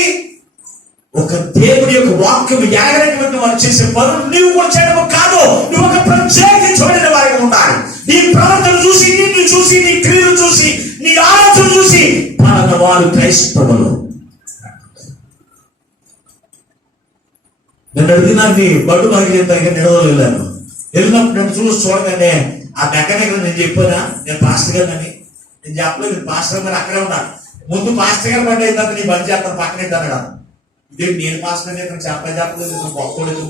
ఒక దేవుడి యొక్క వాక్యం ఎగరటువంటి వారు చేసే పనులు నువ్వు కూడా చేయడం కాదు. నువ్వు ఒక ప్రత్యేకించబడిన వారిగా ఉండాలి. నీ ప్రవర్తన చూసి, నిన్ను చూసి, నీ క్రియలు చూసి, నీ ఆలోచన చూసి పలానా వారు క్రైస్తవులు. నేను అడిగినాన్ని బడ్డు బాగా నిడవలు వెళ్ళాను. వెళ్ళినప్పుడు నన్ను చూడగానే ఆ మెకానిక్ నేను చెప్పానా, నేను పాస్టర్ గారిని నేను చెప్పలేదు. పాస్టర్ గారు అక్కడే ఉన్నాను. ముందు పాస్టర్ గారు బండి అయిన నీ బంద్ చేస్తాను పక్కనే అన్నాడు. ఇదే నేను పాస్టర్ నేను చెప్పలేదు, గొప్పలేదు.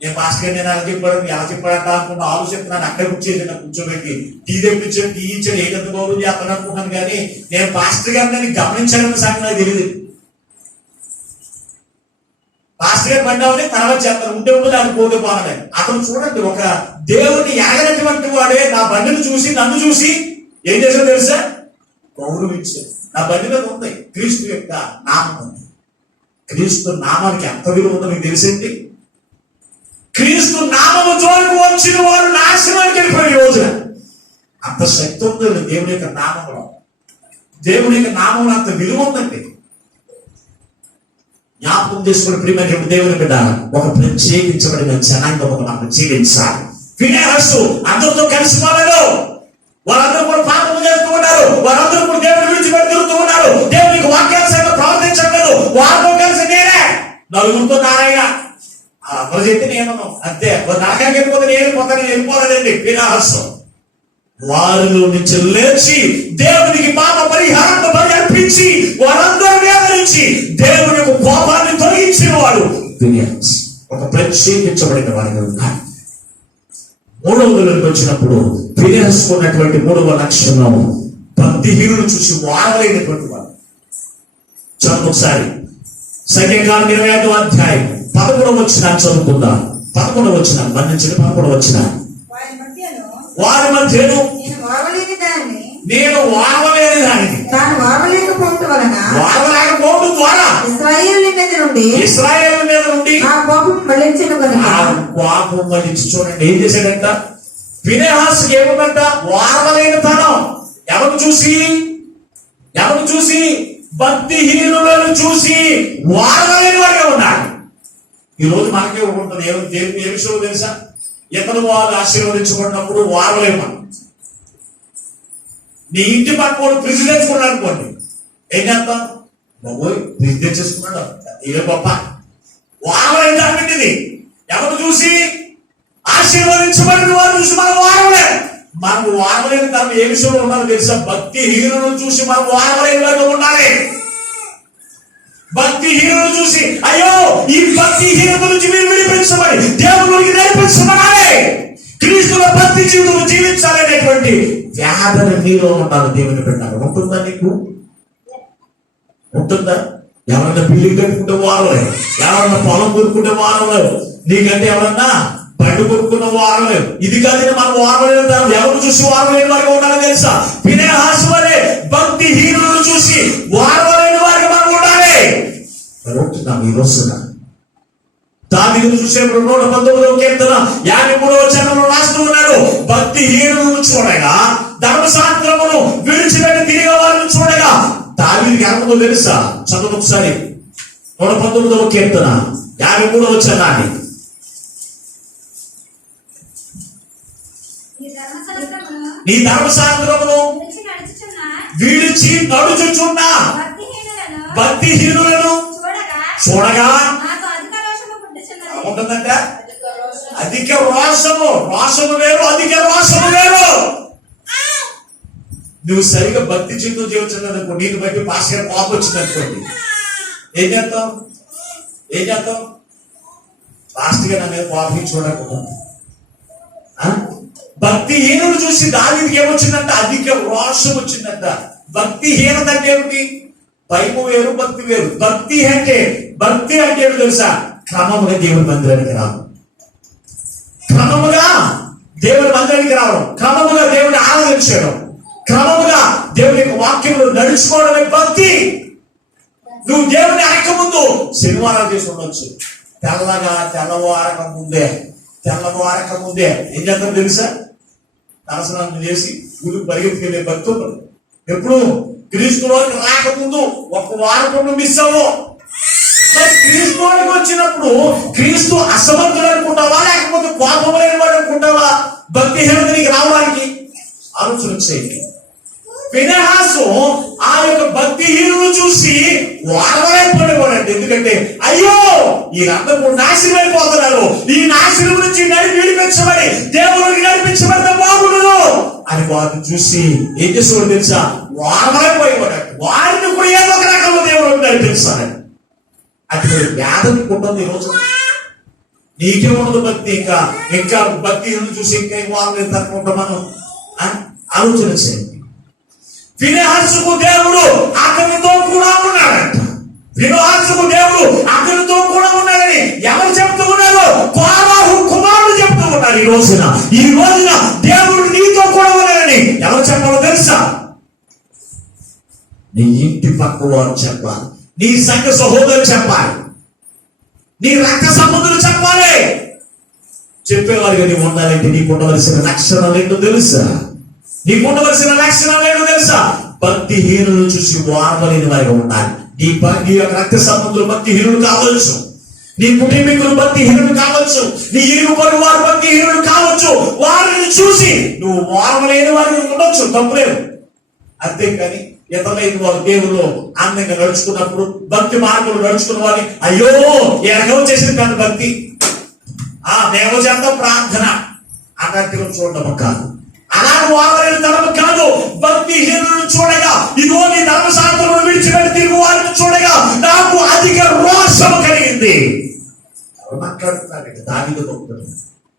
నేను పాస్టర్ గారు నేను ఎలా చెప్పాడు, ఎలా చెప్పాడంట అనుకున్న ఆలోచిస్తున్నాను. అక్కడే కూర్చోండి, నాకు కూర్చోబెట్టి టీ తెప్పించాను, టీ ఇచ్చాను, ఏదంత గౌరవం చేస్తాను అనుకున్నాను. కానీ నేను పాస్టర్ గారిని గమనించాలని సంగతి నాకు తెలియదు. పాస్టర్ గారు బండి అవని తర్వాత చేస్తాను, ఉంటే ఉంటే దాన్ని పోతే పోనలే. అతను చూడండి, ఒక దేవుడిని ఎరగనటువంటి వాడే నా బండిని చూసి, నన్ను చూసి ఏం చేశాడో తెలుసా? గౌరవించాడు. నా బండి మీద ఉంది క్రీస్తు యొక్క నామం ఉంది. క్రీస్తు నామానికి ఎంత విలువ ఉందో మీకు తెలిసింది. క్రీస్తు నామము జోలికి వచ్చిన వాడు నాశనానికి వెళ్ళిపోయిన రోజున అంత శక్తి ఉంది దేవుని యొక్క నామంలో. దేవుని యొక్క నామంలో అంత విలువ ఉందండి. జ్ఞాపకం చేసుకుని ప్రియమైన దేవుని బిడ్డ, ఒక ప్రత్యేకించబడిన జనాంగం మనకు జీవించాలి. ఫినెహాసు అందరితో కలిసిపోలేదు. వారందరూ కూడా పాపం చేస్తూ ఉన్నారు. వారందరూ కూడా దేవుని విడిచిపెట్టి తిరుగుతూ ఉన్నారు. దేవునికి వాక్యానుసారంగా ప్రవర్తించట్లేదు. వారితో కలిసి నేనే నలుగురితో నారాయణ ప్రజెత్తి నేను అంతే. నరకానికి వెళ్ళిపోతే నేను వెళ్ళిపోలేదండి ఫినెహాసు. వారిలో నుంచి లేచి దేవునికి పాప పరిహారం బలి అర్పించి వారందరూ వేదరించి దేవుని యొక్క కోపాన్ని తొలగించిన వాడు ఫినెహాసు. ఒక ప్రత్యేకించబడిన వాడిగా ఉన్నాడు. మూడవలోకి వచ్చినప్పుడు ఫినెహాసుకు ఉన్నటువంటి మూడవ లక్షణం భక్తిహీనులు చూసి వారలేనటువంటి వాడు. చదువు ఒకసారి సంఖ్యాకాండం 25వ అధ్యాయం 11వ వచనం చదువుకుందాం. 11వ వచనం మన్నించండి. 11వ వచనం, వారి మధ్యను నేను వారవలేని దానిని వారలేకపోవటం వలన వారలేకపోవడం ద్వారా ఇశ్రాయేలు మీద నుండి ఆ కోపం మళ్ళించను కనుక. కోపం మళ్ళించి చూడండి ఏం చేశాడంట. ఫినెహాసుకి ఏముందంట? వారవలేని తనం. ఎవరు చూసి? భక్తిహీనులను చూసి వారవలేని వాడిగా ఉన్నాడు. ఈ రోజు మనకే ఉంటుంది. ఏ విషయం తెలుసా? ఇతను వాళ్ళు ఆశీర్వదించబడినప్పుడు వారలేము. నీ ఇంటి పక్కన ఫ్రిడ్జ్ తెచ్చుకున్నాడు అనుకోండి, ఏం చేస్తాం? బాబోయ్ ఫ్రిడ్జ్ తెచ్చేసుకున్నాడు, ఏ గొప్ప వారం దానిది. ఎవరు చూసి? ఆశీర్వదించబడిన వారు చూసి మనం వారవలే. మనం వారవలేని తను ఏ విషయంలో ఉండాలో తెలుసా? భక్తి హీనులను చూసి మనం వారవలేని వారిగా ఉండాలి. భక్తి హీనులను చూసి అయ్యో ఈ భక్తి హీనుల నుంచి మీరు విడిపించబడి దేవుడికి నడిపించబడాలి, క్రీస్తుల భక్తి జీవితం జీవించాలనేటువంటి వ్యాధన మీలో ఉండాలి. దేవుని పెట్టాలి. ఉంటుందా నీకు? ఉంటుందా? ఎవరన్నా బిల్డింగ్ కట్టుకుంటే వారలేదు, ఎవరన్నా పొలం కొనుక్కుంటే వారలేదు, నీకంటే ఎవరన్నా బండి కొనుక్కున్న వారలేదు. ఇది కాదు మనం వారలేదు. ఎవరు చూసి వారలేని వారికి ఉండాలని తెలుసా? ఫినెహాసు వలె భక్తి హీనులను చూసి వారలేని వారికి మనం ఉండాలి. ఉంటున్నాం ఈ రోజున. దావీదును చూసేప్పుడు 119వ కీర్తన 53వ వచనంలో రాస్తూ ఉన్నాడు, భక్తి హీనులను చూడగా ధర్మశాస్త్రమును విడిచిపెట్టి తిరిగే వారిని చూడగా. దావీదుకి ఏమో తెలుసా? చదువు ఒకసారి 119వ కీర్తన 53వ వచనాన్ని. నీ ధర్మశాస్త్రమును విడిచి నడుచుచున్న భక్తిహీనులను చూడగా ఉంటుందంటే అధిక రోషము. రోషము వేరు, అధిక రోషము వేరు. నువ్వు సరిగా భక్తి జీవితం జీవించలేదనుకో, నీకు బట్టి పాస్టర్ కోపం వచ్చింది అనుకోండి, ఏం చేస్తావు? పాస్టర్ గా నా మీద కోపం చూడకపోతే. భక్తిహీనుడు చూసి దావీదుకి ఏమొచ్చిందంట? అధిక రోషం వచ్చిందంట. భక్తిహీనత అంటే ఏమిటి? భయము వేరు, భక్తి వేరు. భక్తి అంటే ఏమిటి తెలుసా? క్రమముగా దేవుని మందిరానికి రావడం, క్రమముగా దేవుని మందిరానికి రావడం, క్రమముగా దేవుని ఆరాధించడం, క్రమముగా దేవుని యొక్క వాక్యంలో నడుచుకోవడమే భక్తి. నువ్వు దేవుని అడగ ముందు శనివారాలు చేసి ఉండొచ్చు, తెల్లవారక ముందే ఏం చేస్తాం తెలుసా? తలస్నానం చేసి గుడికి పరిగెత్తుకెళ్ళే భక్తులు ఎప్పుడు క్రీస్తులోకి రాకముందు ఒక వారం మిస్ అవ్వు. క్రీస్తులోకి వచ్చినప్పుడు క్రీస్తు అసమర్థుడు అనుకుంటావా, లేకపోతే కోపం లేని వాడు అనుకుంటావా? భక్తిహీనత నీకు రావడానికి ఆలోచన చేయండి. ఫినెహాసు ఆ యొక్క భక్తిహీనులు చూసి వారవైపోయినాడు. ఎందుకంటే అయ్యో వీళ్ళందరూ నాశనం అయిపోతున్నారు, ఈ నాశనం నుంచి విడిపించబడి దేవుడికి నడిపించబడితే బాగుండు అని వారిని చూసి ఏం చేసేవాడు తెలుసా? వారవైపోయేవాడు. వారిని కూడా ఏదో ఒక రకంలో దేవుడికి నడిపిస్తాడు. అటువంటి వ్యాధి ఉంటుంది ఈరోజు. నీకే ఉండదు భక్తి. ఇంకా భక్తిహీనులు చూసి ఇంకా వారం తక్కువ మనం ఆలోచన చేయండి. ఫినెహాసుకు దేవుడు అతనితో కూడా ఉన్నాడంట. ఫినెహాసుకు దేవుడు అతనితో కూడా ఉన్నాడని ఎవరు చెప్తూ ఉన్నారు? కోరాహు కుమారుడు చెప్తూ ఉన్నారు. ఈ రోజున దేవుడు నీతో కూడా ఉన్నాడని ఎవరు చెప్పాలో తెలుసా? నీ ఇంటి పక్క వారు చెప్పాలి, నీ సంఘ సహోదరులు చెప్పాలి, నీ రక్త సంబంధులు చెప్పాలి. చెప్పేవారిగా నీవు ఉండాలంటే నీకు ఉండవలసిన లక్షణాలు ఏంటో తెలుసా? నీకు ఉండవలసిన లక్షణాలు ఏంటో తెలుసా? భక్తిహీనులను చూసి వారవలేని వారిగా ఉండాలి. నీ యొక్క రక్త సంబంధులు భక్తిహీనులు కావచ్చు, నీ కుటుంబీకులు భక్తిహీనులు కావచ్చు, నీ ఇరుగు పొరుగు వారు భక్తిహీనులు కావచ్చు. వారిని చూసి నువ్వు వారవలేని వారిని ఉండొచ్చు, తప్పులేదు. అంతేకాని ఇతరులైన వారు దేవుళ్ళు ఆనందంగా నడుచుకున్నప్పుడు, భక్తి మార్గంలో నడుచుకున్న వారిని అయ్యో ఎరగవ చేసింది కాదు భక్తి, మేము చేద్దాం ప్రార్థన అన్నట్టుగా చూడడం కాదు. అలాగే వారవలేని తరము కాదు. భక్తిహీనులను చూడగా, ఇదో నీ ధర్మశాస్త్రమును విడిచిపెట్టి తిరుగు వారిని చూడగా నాకు అధిక రోషము కలిగింది. మాట్లాడుతున్నాడు దావీదు భక్తుడు.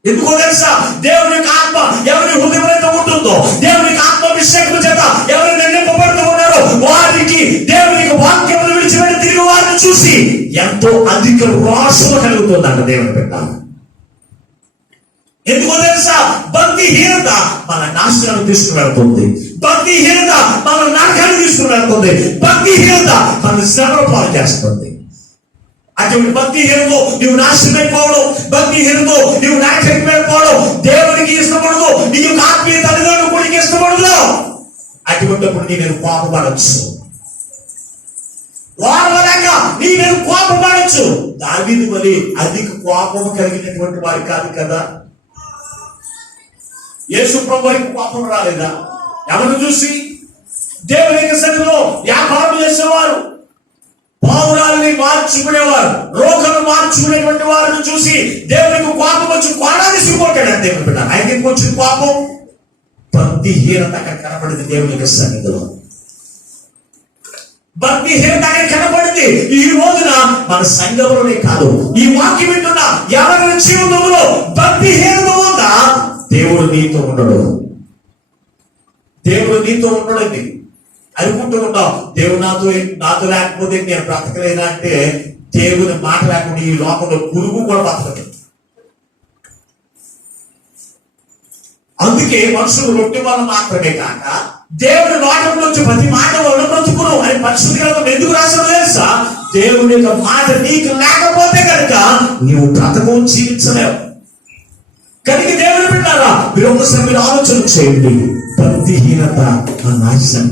ఎందుకో తెలుసా? దేవుని యొక్క ఆత్మ ఎవరి హృదయంలో ఉంటుందో, దేవుని ఆత్మాభిషేకం చేత ఎవరు నింపబడుతూ ఉన్నారో వారికి దేవుని వాక్యమును విడిచిపెట్టి తిరిగి వారిని చూసి ఎంతో అధిక రోషము కలుగుతుందంట దేవుని పెట్టాలి. ఎందుకో తెలుసా? భక్తిహీనత మన నాశనాన్ని తీసుకుని వెళ్తుంది, భక్తిహీనత మన నరకాన్ని తీసుకుని వెళ్తుంది, భక్తిహీనత మన శ్రమను పాలు చేస్తుంది. అటువంటి భక్తిహీనతో నువ్వు నాశనమైపోవడం, భక్తిహీనతో నువ్వు నాశనమైపోవడం దేవునికి ఇష్టపడదు, నీ యొక్క ఆత్మీయ తల్లిదండ్రులు కూడా ఇష్టపడదు. అటువంటిప్పుడు నీ నేను కోపపడచ్చు, వారవలేక నీ నేను కోపపడచ్చు. దావీదు మరి అధిక కోపము కలిగినటువంటి వారి కాదు కదా. యేసు ప్రభువుకి కోపం రాలేదా? ఎవరిని చూసి? దేవుని యొక్క సన్నిధిలో వ్యాపారం చేసేవారు, పావురాలని మార్చుకునేవారు, రోగను మార్చుకునేటువంటి వారిని చూసి దేవునికి కోపం వచ్చి కోడాన్ని సిగ్గుపడ్డాడు. దేవుని బిడ్డ ఆయనకి వచ్చిన కోపం, భక్తిహీనత అక్కడ కనపడింది. దేవుని యొక్క సన్నిధిలో భక్తిహీనత అక్కడ కనపడింది. ఈ రోజున మన సంఘంలోనే కాదు, ఈ వాక్యం వింటున్న ఎవరి జీవితంలో భక్తిహీనత ఉందా, దేవుడు నీతో ఉండడు. దేవుడు నీతో ఉండడండి. అనుకుంటూ ఉంటాం, దేవుడు నాతో లేకపోతే నేను బ్రతకలేదా అంటే, దేవుని మాట లేకుండా ఈ లోకంలో పురుగు కూడా బ్రతకదు. అందుకే మనుషులు రొట్టె వల్ల మాత్రమే కాక దేవుని నోటి నుంచి ప్రతి మాట వల్ల బ్రతుకును అని పరిశుద్ధ గ్రంథం ఎందుకు రాశారో తెలుసా? దేవుని యొక్క మాట నీకు లేకపోతే కనుక నీవు బ్రతకవు, జీవించలేవు. కనుక దేవుని బిడ్డారా, మీరు ఒకసారి మీరు ఆలోచన చేయండి. భక్తిహీనత నా నాశనం.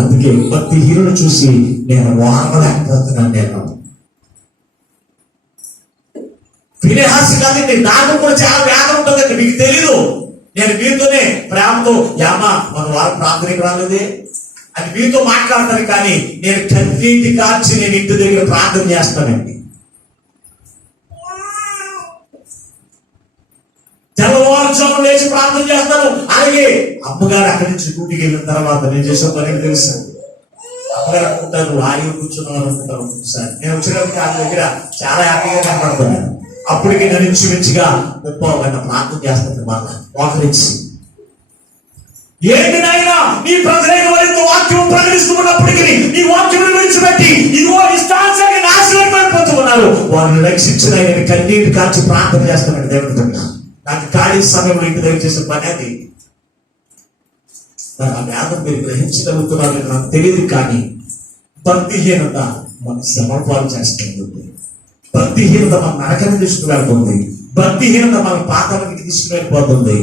అందుకే భక్తిహీనుడు చూసి నేను వాడలేకపోతున్నాను. నేను ఫినెహాసు కాదండి, నాకు కూడా చాలా వేదన ఉంటుందండి, మీకు తెలీదు. నేను మీతోనే ప్రేమతో యామా మన వారు ప్రార్థనకి రాలేదే అని మీతో మాట్లాడతాను, కానీ నేను కన్నీటి కార్చి నేను ఇంటి దగ్గర ప్రార్థన చేస్తానండి. తెల్లవారుజాము లేచి ప్రార్థన చేస్తాను. అలాగే అమ్మగారు అక్కడి నుంచి డ్యూటీకి వెళ్ళిన తర్వాత నేను చేసే పని తెలుసు. అమ్మగారు అనుకుంటారు ఆయన కూర్చున్నారు అనుకుంటారు. సార్ నేను వచ్చినప్పుడు ఆయన దగ్గర చాలా హ్యాపీగా కనపడుతున్నాను. అప్పటికి నేను ఇంచుమించుగా 30 గంట ప్రార్థన చేస్తాను. మళ్ళా మోకరించి, ఏంటి నాయనా నీ ప్రజలైన వారితో వాక్యం ప్రకటిస్తున్నప్పటికీ నీ వాక్యం విడిచిపెట్టి ఇదిగో ఇష్టానుసారంగా నాశనం పడిపోతున్నారు, వారిని రక్షించిన ఆయన కన్నీటి కాచి ప్రార్థన చేస్తానండి. దేవుడితో నాకు ఖాళీ సమయంలో ఇంటి దగ్గర చేసిన పని అది. ఆ వేదం మీరు గ్రహించగలుగుతున్నారు నాకు తెలియదు, కానీ భక్తిహీనత మన సమర్పాలు చేస్తుంది. భక్తిహీనత మన నరకని తీసుకువెళ్తుంది. భక్తిహీనత మన పాతానికి తీసుకువెళ్ళిపోతుంది.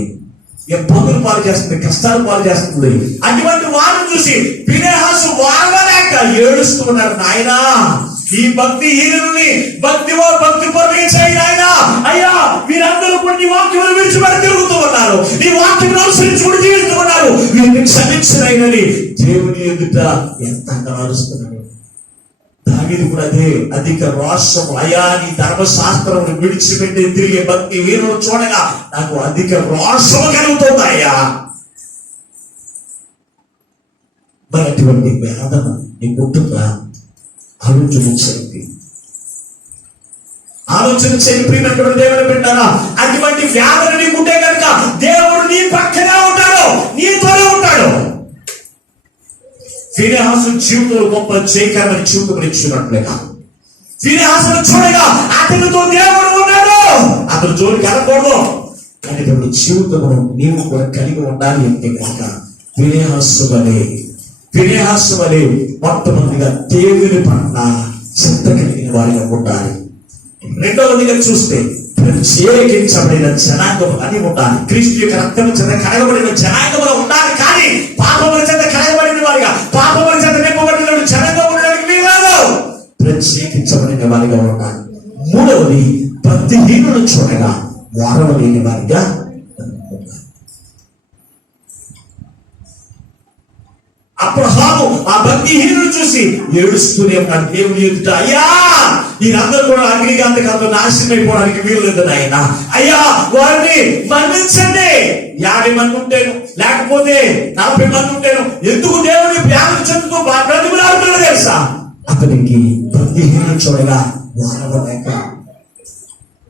ఇబ్బందులు పాలు చేస్తుంది, కష్టాలు పాలు చేస్తుంది. అటువంటి వారిని చూసి ఫినెహాసు వారలేక ఏడుస్తూ ఉన్నాడు. నాయనా ఈ భక్తిహీనుని భక్తి పరులే చేయి నాయనా. అయ్యా వీరందరూ కూడా నీ వాక్యం విడిచిపెట్టి తిరుగుతూ ఉన్నారు, నీ వాక్యం అనుసరించుకుని జీవిస్తూ ఉన్నారు, వీరిని క్షమించనైనని దేవుని ఎదుట ఎంత అరుస్తున్నాడు. దావీదు కూడా అదే అధిక రోషం, అయా నీ ధర్మశాస్త్రం విడిచిపెట్టి తిరిగే భక్తి వీరులు చూడగా నాకు అధిక రోషం కలుగుతుంది అయ్యా. మరి అటువంటి వేదన నీకు ఉంటుందా? ఆలోచించండి, ఆలోచించండి ప్రియమైనటువంటి దేవుని బిడ్డలారా. అటువంటి వ్యాధులు నీకుంటే కనుక దేవుడు నీ పక్కనే ఉంటాడు, నీతోనే ఉంటాడు. ఫినెహాసు జీవితంలో గొప్ప జయకరమైన జీవితం ఇచ్చినట్లుగా ఫినెహాసును చూడగా అతనితో దేవుడు ఉన్నాడు. అతను జోలికి వెళ్ళకూడదు, కానీ దేవుడు జీవితంలో నీవు కూడా కలిగి ఉండాలి అంటే కనుక ఫినెహాసు వలె మొట్టమొదటిగా దేవుని పట్ల చింత కలిగిన వారిగా ఉండాలి. రెండవదిగా చూస్తే ప్రత్యేకించబడిన జనాంగం అని ఉండాలి. క్రీస్తు యొక్క రక్తం చేత కడగబడిన జనాంగంలో ఉండాలి, కానీ పాపముల చేత కడగబడిన వారిగా, పాపముల చేత నింపబడిన జనంగా ఉండడానికి వీలు. ప్రత్యేకించబడిన వారిగా ఉండాలి. మూడవది భక్తిహీనులను చూడగా వారవలేని వారిగా. అబ్రహాము ఆ భక్తిహీనులు చూసి ఏడుస్తూనే ఉన్నాడు దేవుని ఎదుట. అయ్యా వీరందరూ కూడా అగ్నిగాంతకాలతో నాశనం అయిపోవడానికి వీలు లేదు నాయన. అయ్యా వారిని మరణించండి. 50 మంది ఉంటాను, లేకపోతే 40 మంది ఉంటాను, ఎందుకు దేవుని ప్రేమ చెందుతూ బ్రతిమలాడుతున్నాడు తెలుసా? అతనికి భక్తిహీనులు చూడగా వారవలేక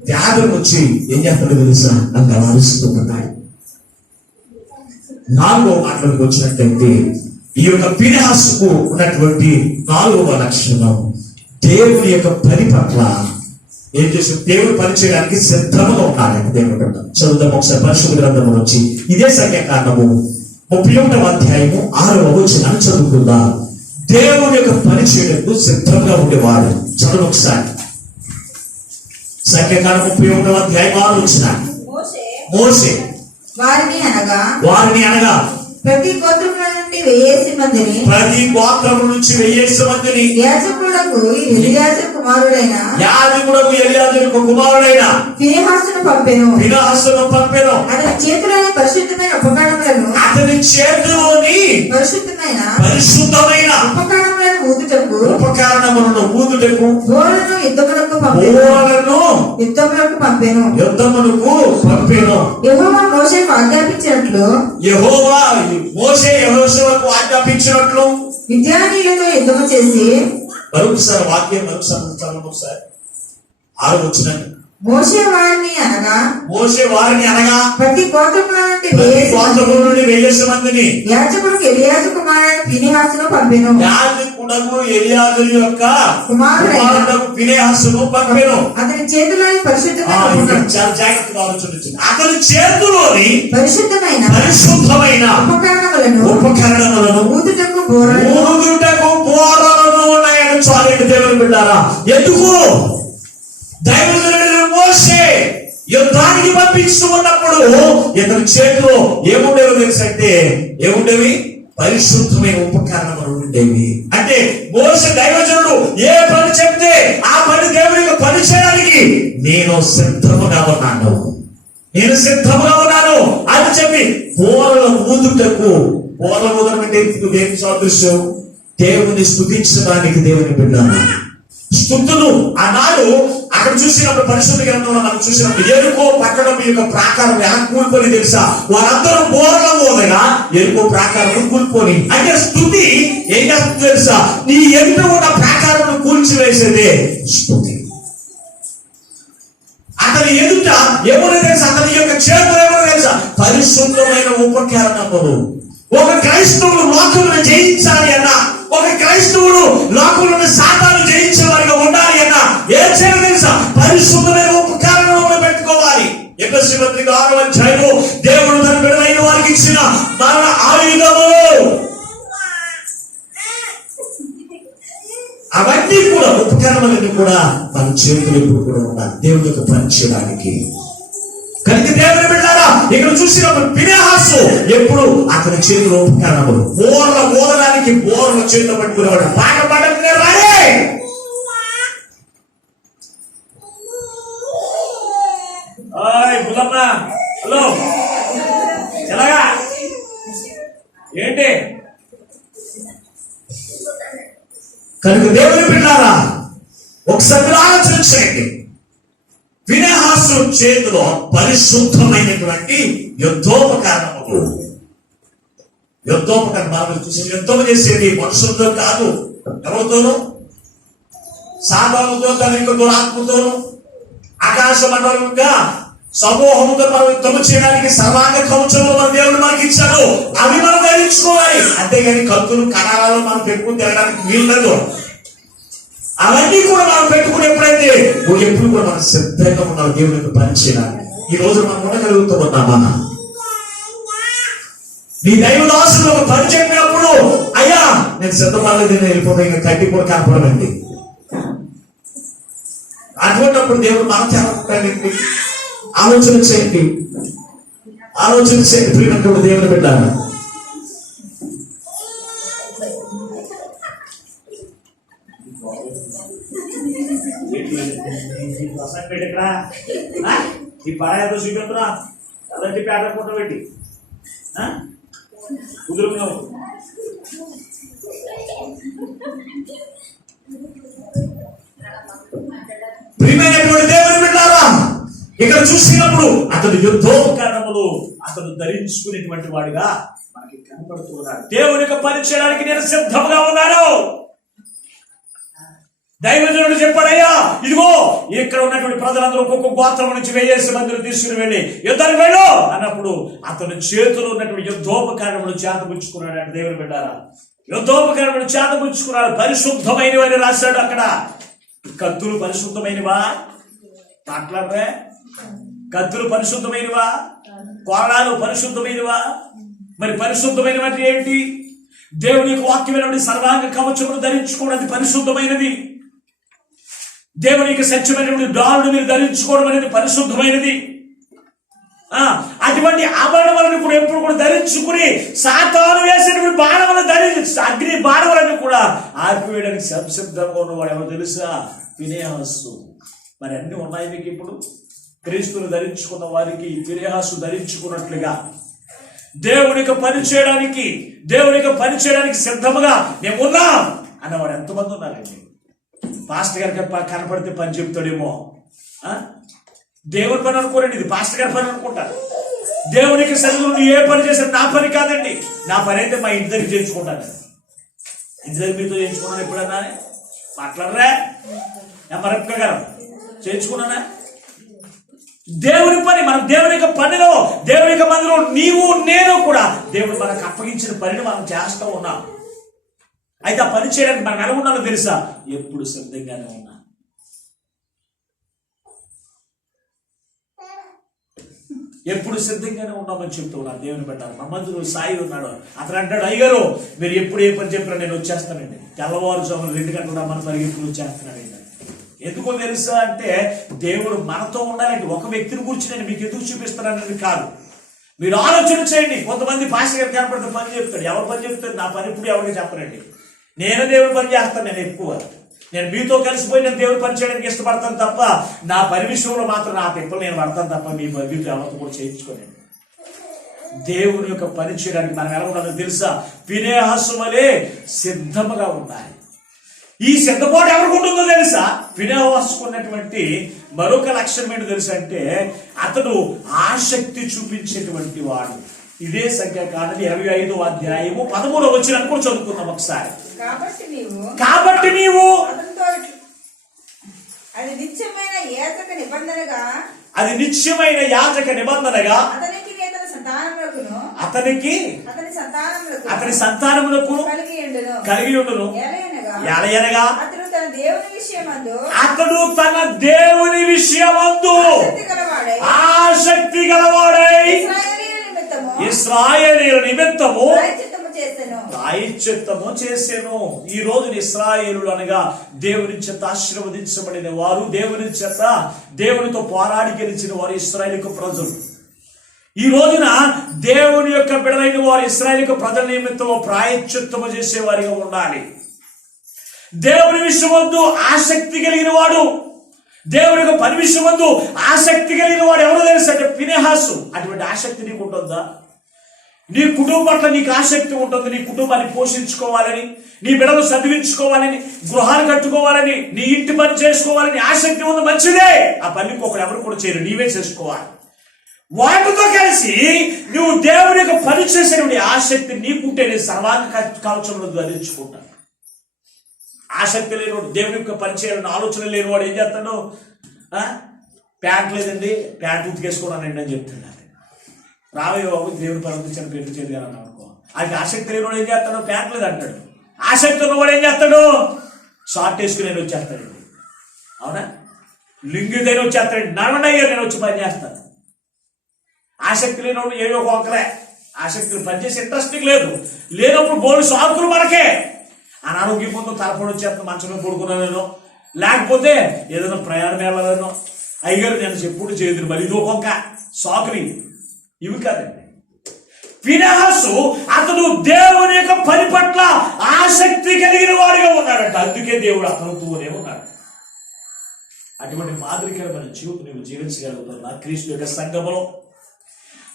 వ్యాధులు వచ్చి ఏం చేస్తాడో తెలుసా? నన్ను అలరిస్తున్నాడు. 4వ మాటలోకి వచ్చినట్లయితే ఈ యొక్క ఫినెహాసుకు ఉన్నటువంటి 4వ లక్షణం దేవుని యొక్క పని పట్ల ఏం చేసి దేవుని పని చేయడానికి సిద్ధంగా ఉన్నాడండి. దేవుడు చదువుదాం ఒకసారి పరిశుద్ధ గ్రంథము నుంచి. ఇదే సంఖ్యాకాండము 31వ అధ్యాయము 6వ వచనాన్ని చదువుకుందాం. దేవుని యొక్క పని చేయడానికి సిద్ధంగా ఉండేవాడు. చదువు ఒకసారి. సంఖ్యాకాండం 31వ అధ్యాయం 6వ వచనం. మోషే వారిని అనగా ప్రతి గోత్రముల నుండి 1000 మందిని యాజకుడకు ఎలియాజరు కుమారుడైన ఫినెహాసును పంపెను. అతని చేతిలోని పరిశుద్ధమైన పరిశుద్ధమైన ఉపకరణములను ఊదుటకు ఉపకరణములను ఊదుటకు బోరను యుద్ధములకు పంపెను. బోరలను యుద్ధములకు పంపెను. యుద్ధమునకు పంపెను. యెహోవా మోషేకు ఆజ్ఞాపించినట్లు యెహోవా మోషే యెహోషువకు ఆజ్ఞాపించినట్లు మిద్యానీయులతో యుద్ధము చేసి మరొకసారి వాక్యం ఒకసారి 6వ వచనం. మోషే వారిని అనగా మోషే వారిని అనగా ప్రతి గోత్రముల నుండి ప్రతి గోత్రముల నుండి 1000 మందిని యాజకులకు ఎలియాజు కుమారుడు ఫినెహాసును పంపెను. యాజకుడకు ఎలియాజరు యొక్క కుమారుడైన కుమారుడు ఫినెహాసును పంపెను. అతని చేతిలోని పరిశుద్ధమైన చాలా జాగ్రత్తగా ఆలోచించండి. అతని చేతిలోని పరిశుద్ధమైన ఉపకరణములను ఊదుటకు బోరను ఊదుటకు బోరలను ఉన్నాయని చాలండి దేవుని బిడ్డారా. ఎందుకు? దైవజనుడు మోషే యుద్ధానికి పంపిస్తూ ఉన్నప్పుడు ఇతని చేతిలో ఏముండేవి తెలుసు అంటే ఏముండేవి? పరిశుద్ధమైన ఉపకరణములు ఉండేవి. అంటే మోషే దైవజనుడు ఏ పని చెప్తే ఆ పని దేవునికి పని చేయడానికి నేను సిద్ధముగా ఉన్నాను అని చెప్పి బోరల ఊదుటకు, బోరల ఊదడం అంటే దేని సాదృశ్యం? దేవుని స్తుతించడానికి. దేవుని బిడ్డాను స్తుతులు ఆనాడు అక్కడ చూసినప్పుడు పరిశుద్ధ గ్రంథంలో మనం చూసినప్పుడు ఎరుకో పట్టణం యొక్క ప్రాకారం ఎలా కూలిపోయి తెలుసా? వారందరూ బోరల ఊదగా ఎరుకో ప్రాకారం కూలిపోయి. అంటే స్తుతి ఏం చేస్తుంది తెలుసా? నీ ఎదుట ఉన్న ప్రాకారం కూల్చివేసేదే స్తుతి. అతని ఎదుట ఏమో తెలుసా? అతని యొక్క చేతులు ఏమో తెలుసా? పరిశుద్ధమైన ఉపకరణములు. ఒక క్రైస్తవుడు లోకములను జయించాలి అన్నా, ఒక క్రైస్తవుడు లోకములను సాతాను జయించే వారిగా ఉండాలి అన్నా ఏం చేయాలి తెలుసా? పరిశుద్ధమైన ఉపకరణములు పెట్టుకోవాలి. ఎఫెసీ పత్రిక 6వ అధ్యాయంలో దేవుడు తన బిడ్డలైన వారికి ఇచ్చిన మన ఆయుధములు అవన్నీ కూడా ఉపకరణములన్నీ కూడా మన చేతులు ఇప్పుడు కూడా ఉండాలి దేవుని యొక్క పని చేయడానికి. కనుక దేవుని బిడ్డారా ఇక్కడ చూసినప్పుడు ఫినెహాసు ఎప్పుడు అతని చేతులు ఉపకరణములు. బోర్ల ఓదడానికి బోర్ల చేతులు పట్టుకునేవాడు. పాట పాడకునే రాడే. హలో ఎలాగా ఏంటి? కనుక దేవుని బిడ్డారా ఒకసారి ఆలోచన చేయండి. ఫినెహాసు చేతిలో పరిశుద్ధమైనటువంటి యుద్ధోపకరణములు. యుద్ధోపకరణాలు చూసి యుద్ధం చేసేది మనుషులతో కాదు, ఎవరితోనూ? సాధారణతో కలిగి దురాత్మతోనూ ఆకాశ మండలంగా సమూహంతో మనం యుద్ధం చేయడానికి సర్వాంగ కవచములు మన దేవుడు మనకి ఇచ్చాడు. అవి మనం ధరించుకోవాలి. అంతేగాని కత్తులు కణాలను మనం పెట్టుకుని తినడానికి వీల్లేదు. అవన్నీ కూడా మనం పెట్టుకుని ఎప్పుడైతే ఎప్పుడు కూడా మనం సిద్ధంగా ఉన్నాం దేవునికి పని చేయడానికి. ఈ రోజు మనం ఉండగలుగుతూ ఉన్నామా? నీ దైవదాసులు ఒక పని చెప్పినప్పుడు అయ్యా నేను సిద్ధపడలేదు, నేను వెళ్ళిపోయి కట్టి కూడా కనపడమండి. అటువంటిప్పుడు దేవుడు మనకి అనుకుంటాడండి. ఆలోచన చేయండి, ఆలోచన చేయండి. ప్రియమైనటువంటి దేవుని బిడ్డారా ఈ పడాయతో చూపెడుతున్నా అలాంటి పేట ఫోటో పెట్టి కుదురుకున్నావు. ప్రియమైనటువంటి దేవుని బిడ్డారా ఇక్కడ చూసినప్పుడు అతడు యుద్ధోపకరణములు అతడు ధరించుకునేటువంటి వాడిగా మనకి కనపడుతూ ఉన్నాడు. దేవుని యొక్క పని చేయడానికి నేను సిద్ధంగా ఉన్నాను. దైవజనుడు చెప్పాడయ్యా ఇదిగో ఇక్కడ ఉన్నటువంటి ప్రజలందరూ ఒక్కొక్క గోత్రం నుంచి 1000 మందిని తీసుకుని వెళ్ళి యుద్ధానికి వెళ్ళు అన్నప్పుడు అతని చేతులు ఉన్నటువంటి యుద్ధోపకరణములు చేతపుచ్చుకున్నాడు. అంటే దేవుని బిడ్డారా యుద్ధోపకరణములు చేతపుచ్చుకున్నాడు. పరిశుద్ధమైనవి అని రాశాడు అక్కడ. కత్తులు పరిశుద్ధమైనవా? మాట్లాడరే. కత్తులు పరిశుద్ధమైనవా? కోరడాలు పరిశుద్ధమైనవా? మరి పరిశుద్ధమైనవి అంటే ఏంటి? దేవుని యొక్క వాక్యమైనటువంటి సర్వాంగ కవచమును ధరించుకోవడం పరిశుద్ధమైనది. దేవుని యొక్క సత్యమైనటువంటి డాలును మీరు ధరించుకోవడం అనేది పరిశుద్ధమైనది. అటువంటి ఆభరణములను కూడా ఎప్పుడు కూడా ధరించుకుని సాతాను వేసినటువంటి బాణములను ధరించి అగ్ని బాణములను కూడా ఆర్పివేయడానికి సంసిద్ధంగా ఉన్నవాడు ఎవరు తెలుసా? ఫినెహాసు. మరి అన్ని ఉన్నాయి మీకు. ఇప్పుడు క్రీస్తును ధరించుకున్న వారికి ఫినెహాసు ధరించుకున్నట్లుగా దేవునికి పని చేయడానికి సిద్ధముగా మేము ఉన్నాం అన్నవాడు ఎంతమంది ఉన్నారండి? పాస్టర్ గారికి కనపడితే పని చెప్తాడేమో, దేవుని పని అనుకోరండి, ఇది పాస్టర్ గారి పని అనుకుంటారు. దేవునికి సన్నిధిలో నువ్వు ఏ పని చేసినా నా పని కాదండి, నా పని అయితే మా ఇంటి దగ్గర చేయించుకుంటాను. ఇంటి దగ్గర మీతో చేయించుకున్నాను ఎప్పుడన్నా? మాట్లాడరా మరొక్క గారు చేయించుకున్నానా? దేవుని పని, మనం దేవుని యొక్క పనిలో, దేవుని యొక్క మందిలో నీవు నేను కూడా దేవుడు మనకు అప్పగించిన పనిని మనం చేస్తూ ఉన్నాం. అయితే ఆ పని చేయడానికి మనం ఎలా ఉండాలో తెలుసా? ఎప్పుడు సిద్ధంగానే ఉన్నా. ఎప్పుడు సిద్ధంగానే ఉన్నామని చెప్తూ ఉన్నాను. దేవుని పెట్టాలి. మా మందులు సాయి ఉన్నాడు, అతను అంటాడు, అయ్యగారు మీరు ఎప్పుడు ఏ పని చెప్పినా నేను వచ్చేస్తానండి. తెల్లవారుజామున 2 గంటల మన పరిగెత్తులు వచ్చేస్తున్నానండి. ఎందుకో తెలుసా అంటే దేవుడు మనతో ఉండాలంటే ఒక వ్యక్తిని గురించి నేను మీకు ఎందుకు చూపిస్తున్నానని కాదు. మీరు ఆలోచన చేయండి. కొంతమంది పాస్టర్ గారు కనపడితే పని చెప్తాడు. ఎవరు పని చెప్తాడు? నా పని ఇప్పుడు ఎవరికి చెప్పనండి. నేను దేవుడి పని చేస్తాను. నేను మీతో కలిసిపోయి నేను దేవుడి పని చేయడానికి ఇష్టపడతాను తప్ప నా పని విషయంలో మాత్రం నా తిప్పలు నేను పడతాను తప్ప మీ మీతో ఎవరితో కూడా చేయించుకోనండి. దేవుని యొక్క పని చేయడానికి మనం ఎలా ఉండాలో తెలుసా? ఫినెహాసు వలె సిద్ధముగా ఉండాలి. ఈ సిద్ధపాటు ఎవరికి ఉంటుందో తెలుసా? ఫినెహాసుకున్నటువంటి మరొక లక్షణం ఏంటో తెలుసా అంటే అతడు ఆసక్తి చూపించేటువంటి వాడు. ఇదే సంఖ్యాకాండం 25వ అధ్యాయము 13వ వచనాన్ని కూడా చదువుకుందాం ఒకసారి. కాబట్టి నీవు అది నిత్యమైన యాజక నిబంధనగా అతని సంతానములకు కలిగి ఉండును. ఎలయనగా అతడు తన దేవుని విషయమందు ఆసక్తి గలవాడై ఇశ్రాయేలీయుల నిమిత్తము ప్రాయశ్చిత్తము చేసెను. ఈ రోజు ఇశ్రాయేలులు అనగా దేవుని చేత ఆశీర్వదించబడిన వారు, దేవుని చేత దేవునితో పోరాడి గెలిచిన వారు ఇశ్రాయేలు ప్రజలు. ఈ రోజున దేవుని యొక్క బిడ్డలైన వారు ఇశ్రాయేలు ప్రజల నిమిత్తము ప్రాయశ్చిత్తము చేసేవారిగా ఉండాలి. దేవుని విషయమందు ఆసక్తి కలిగిన వాడు, దేవుని యొక్క పని విషయమందు ఆసక్తి కలిగిన వాడు ఎవరో తెలుసు అంటే ఫినెహాసు. అటువంటి ఆసక్తి నీకు ఉంటుందా? నీ కుటుంబం పట్ల నీకు ఆసక్తి ఉంటుంది. నీ కుటుంబాన్ని పోషించుకోవాలని, నీ బిడ్డలు చదివించుకోవాలని, గృహాలు కట్టుకోవాలని, నీ ఇంటి పని చేసుకోవాలని ఆసక్తి ఉంది, మంచిదే. ఆ పని ఇంకొకరు ఎవరు కూడా చేయరు, నీవే చేసుకోవాలి. వాటితో కలిసి నువ్వు దేవుని యొక్క పని చేసేటువంటి ఆసక్తి నీకుంటే నేను సర్వాంగ కవచంలో ధరించుకుంటాను. ఆసక్తి లేనివాడు, దేవుని యొక్క పని చేయాలని ఆలోచన లేనివాడు ఏం చేస్తాడు? ప్యాంట్ లేదండి, ప్యాంట్ ఉతికేసుకోవడానండి అని చెప్తున్నాడు. రావే బాబు దేవుని పరంపించాను పెళ్లి చేయదు కదా అనుకో. అది ఆసక్తి లేనివాడు ఏం చేస్తాడు? ప్యాంట్ లేదు అంటాడు. ఆసక్తి ఉన్నవాడు ఏం చేస్తాడు? షార్ట్ వేసుకుని నేను వచ్చేస్తాడండి. అవునా? లింగి దగ్గర వచ్చేస్తాడండి. నడవడయ్యా నేను వచ్చి పని చేస్తాను. ఆసక్తి లేనివాడు ఏవో ఒకరే. ఆసక్తి పనిచేసే ఇంట్రెస్టింగ్ లేనప్పుడు బోర్డు సాకులు మనకే. అనారోగ్యం ముందు తలపడి వచ్చేస్తాను, మంచమే పడుకున్నాను, లేకపోతే ఏదైనా ప్రయాణం వెళ్ళాలను, అయ్యారు నేను చెప్పుడు చేయదు, మరి ఇది ఒక్కొక్క సాకులు ఇవి కాదండి. ఫినెహాసు అతడు దేవుని యొక్క పని పట్ల ఆసక్తి కలిగిన వాడిగా ఉన్నాడంట. అందుకే దేవుడు అతనుతూనే ఉన్నాడు. అటువంటి మాదిరికరమైన జీవితం నువ్వు జీవించగలుగుతున్నా క్రీస్తు యొక్క సంఘములో,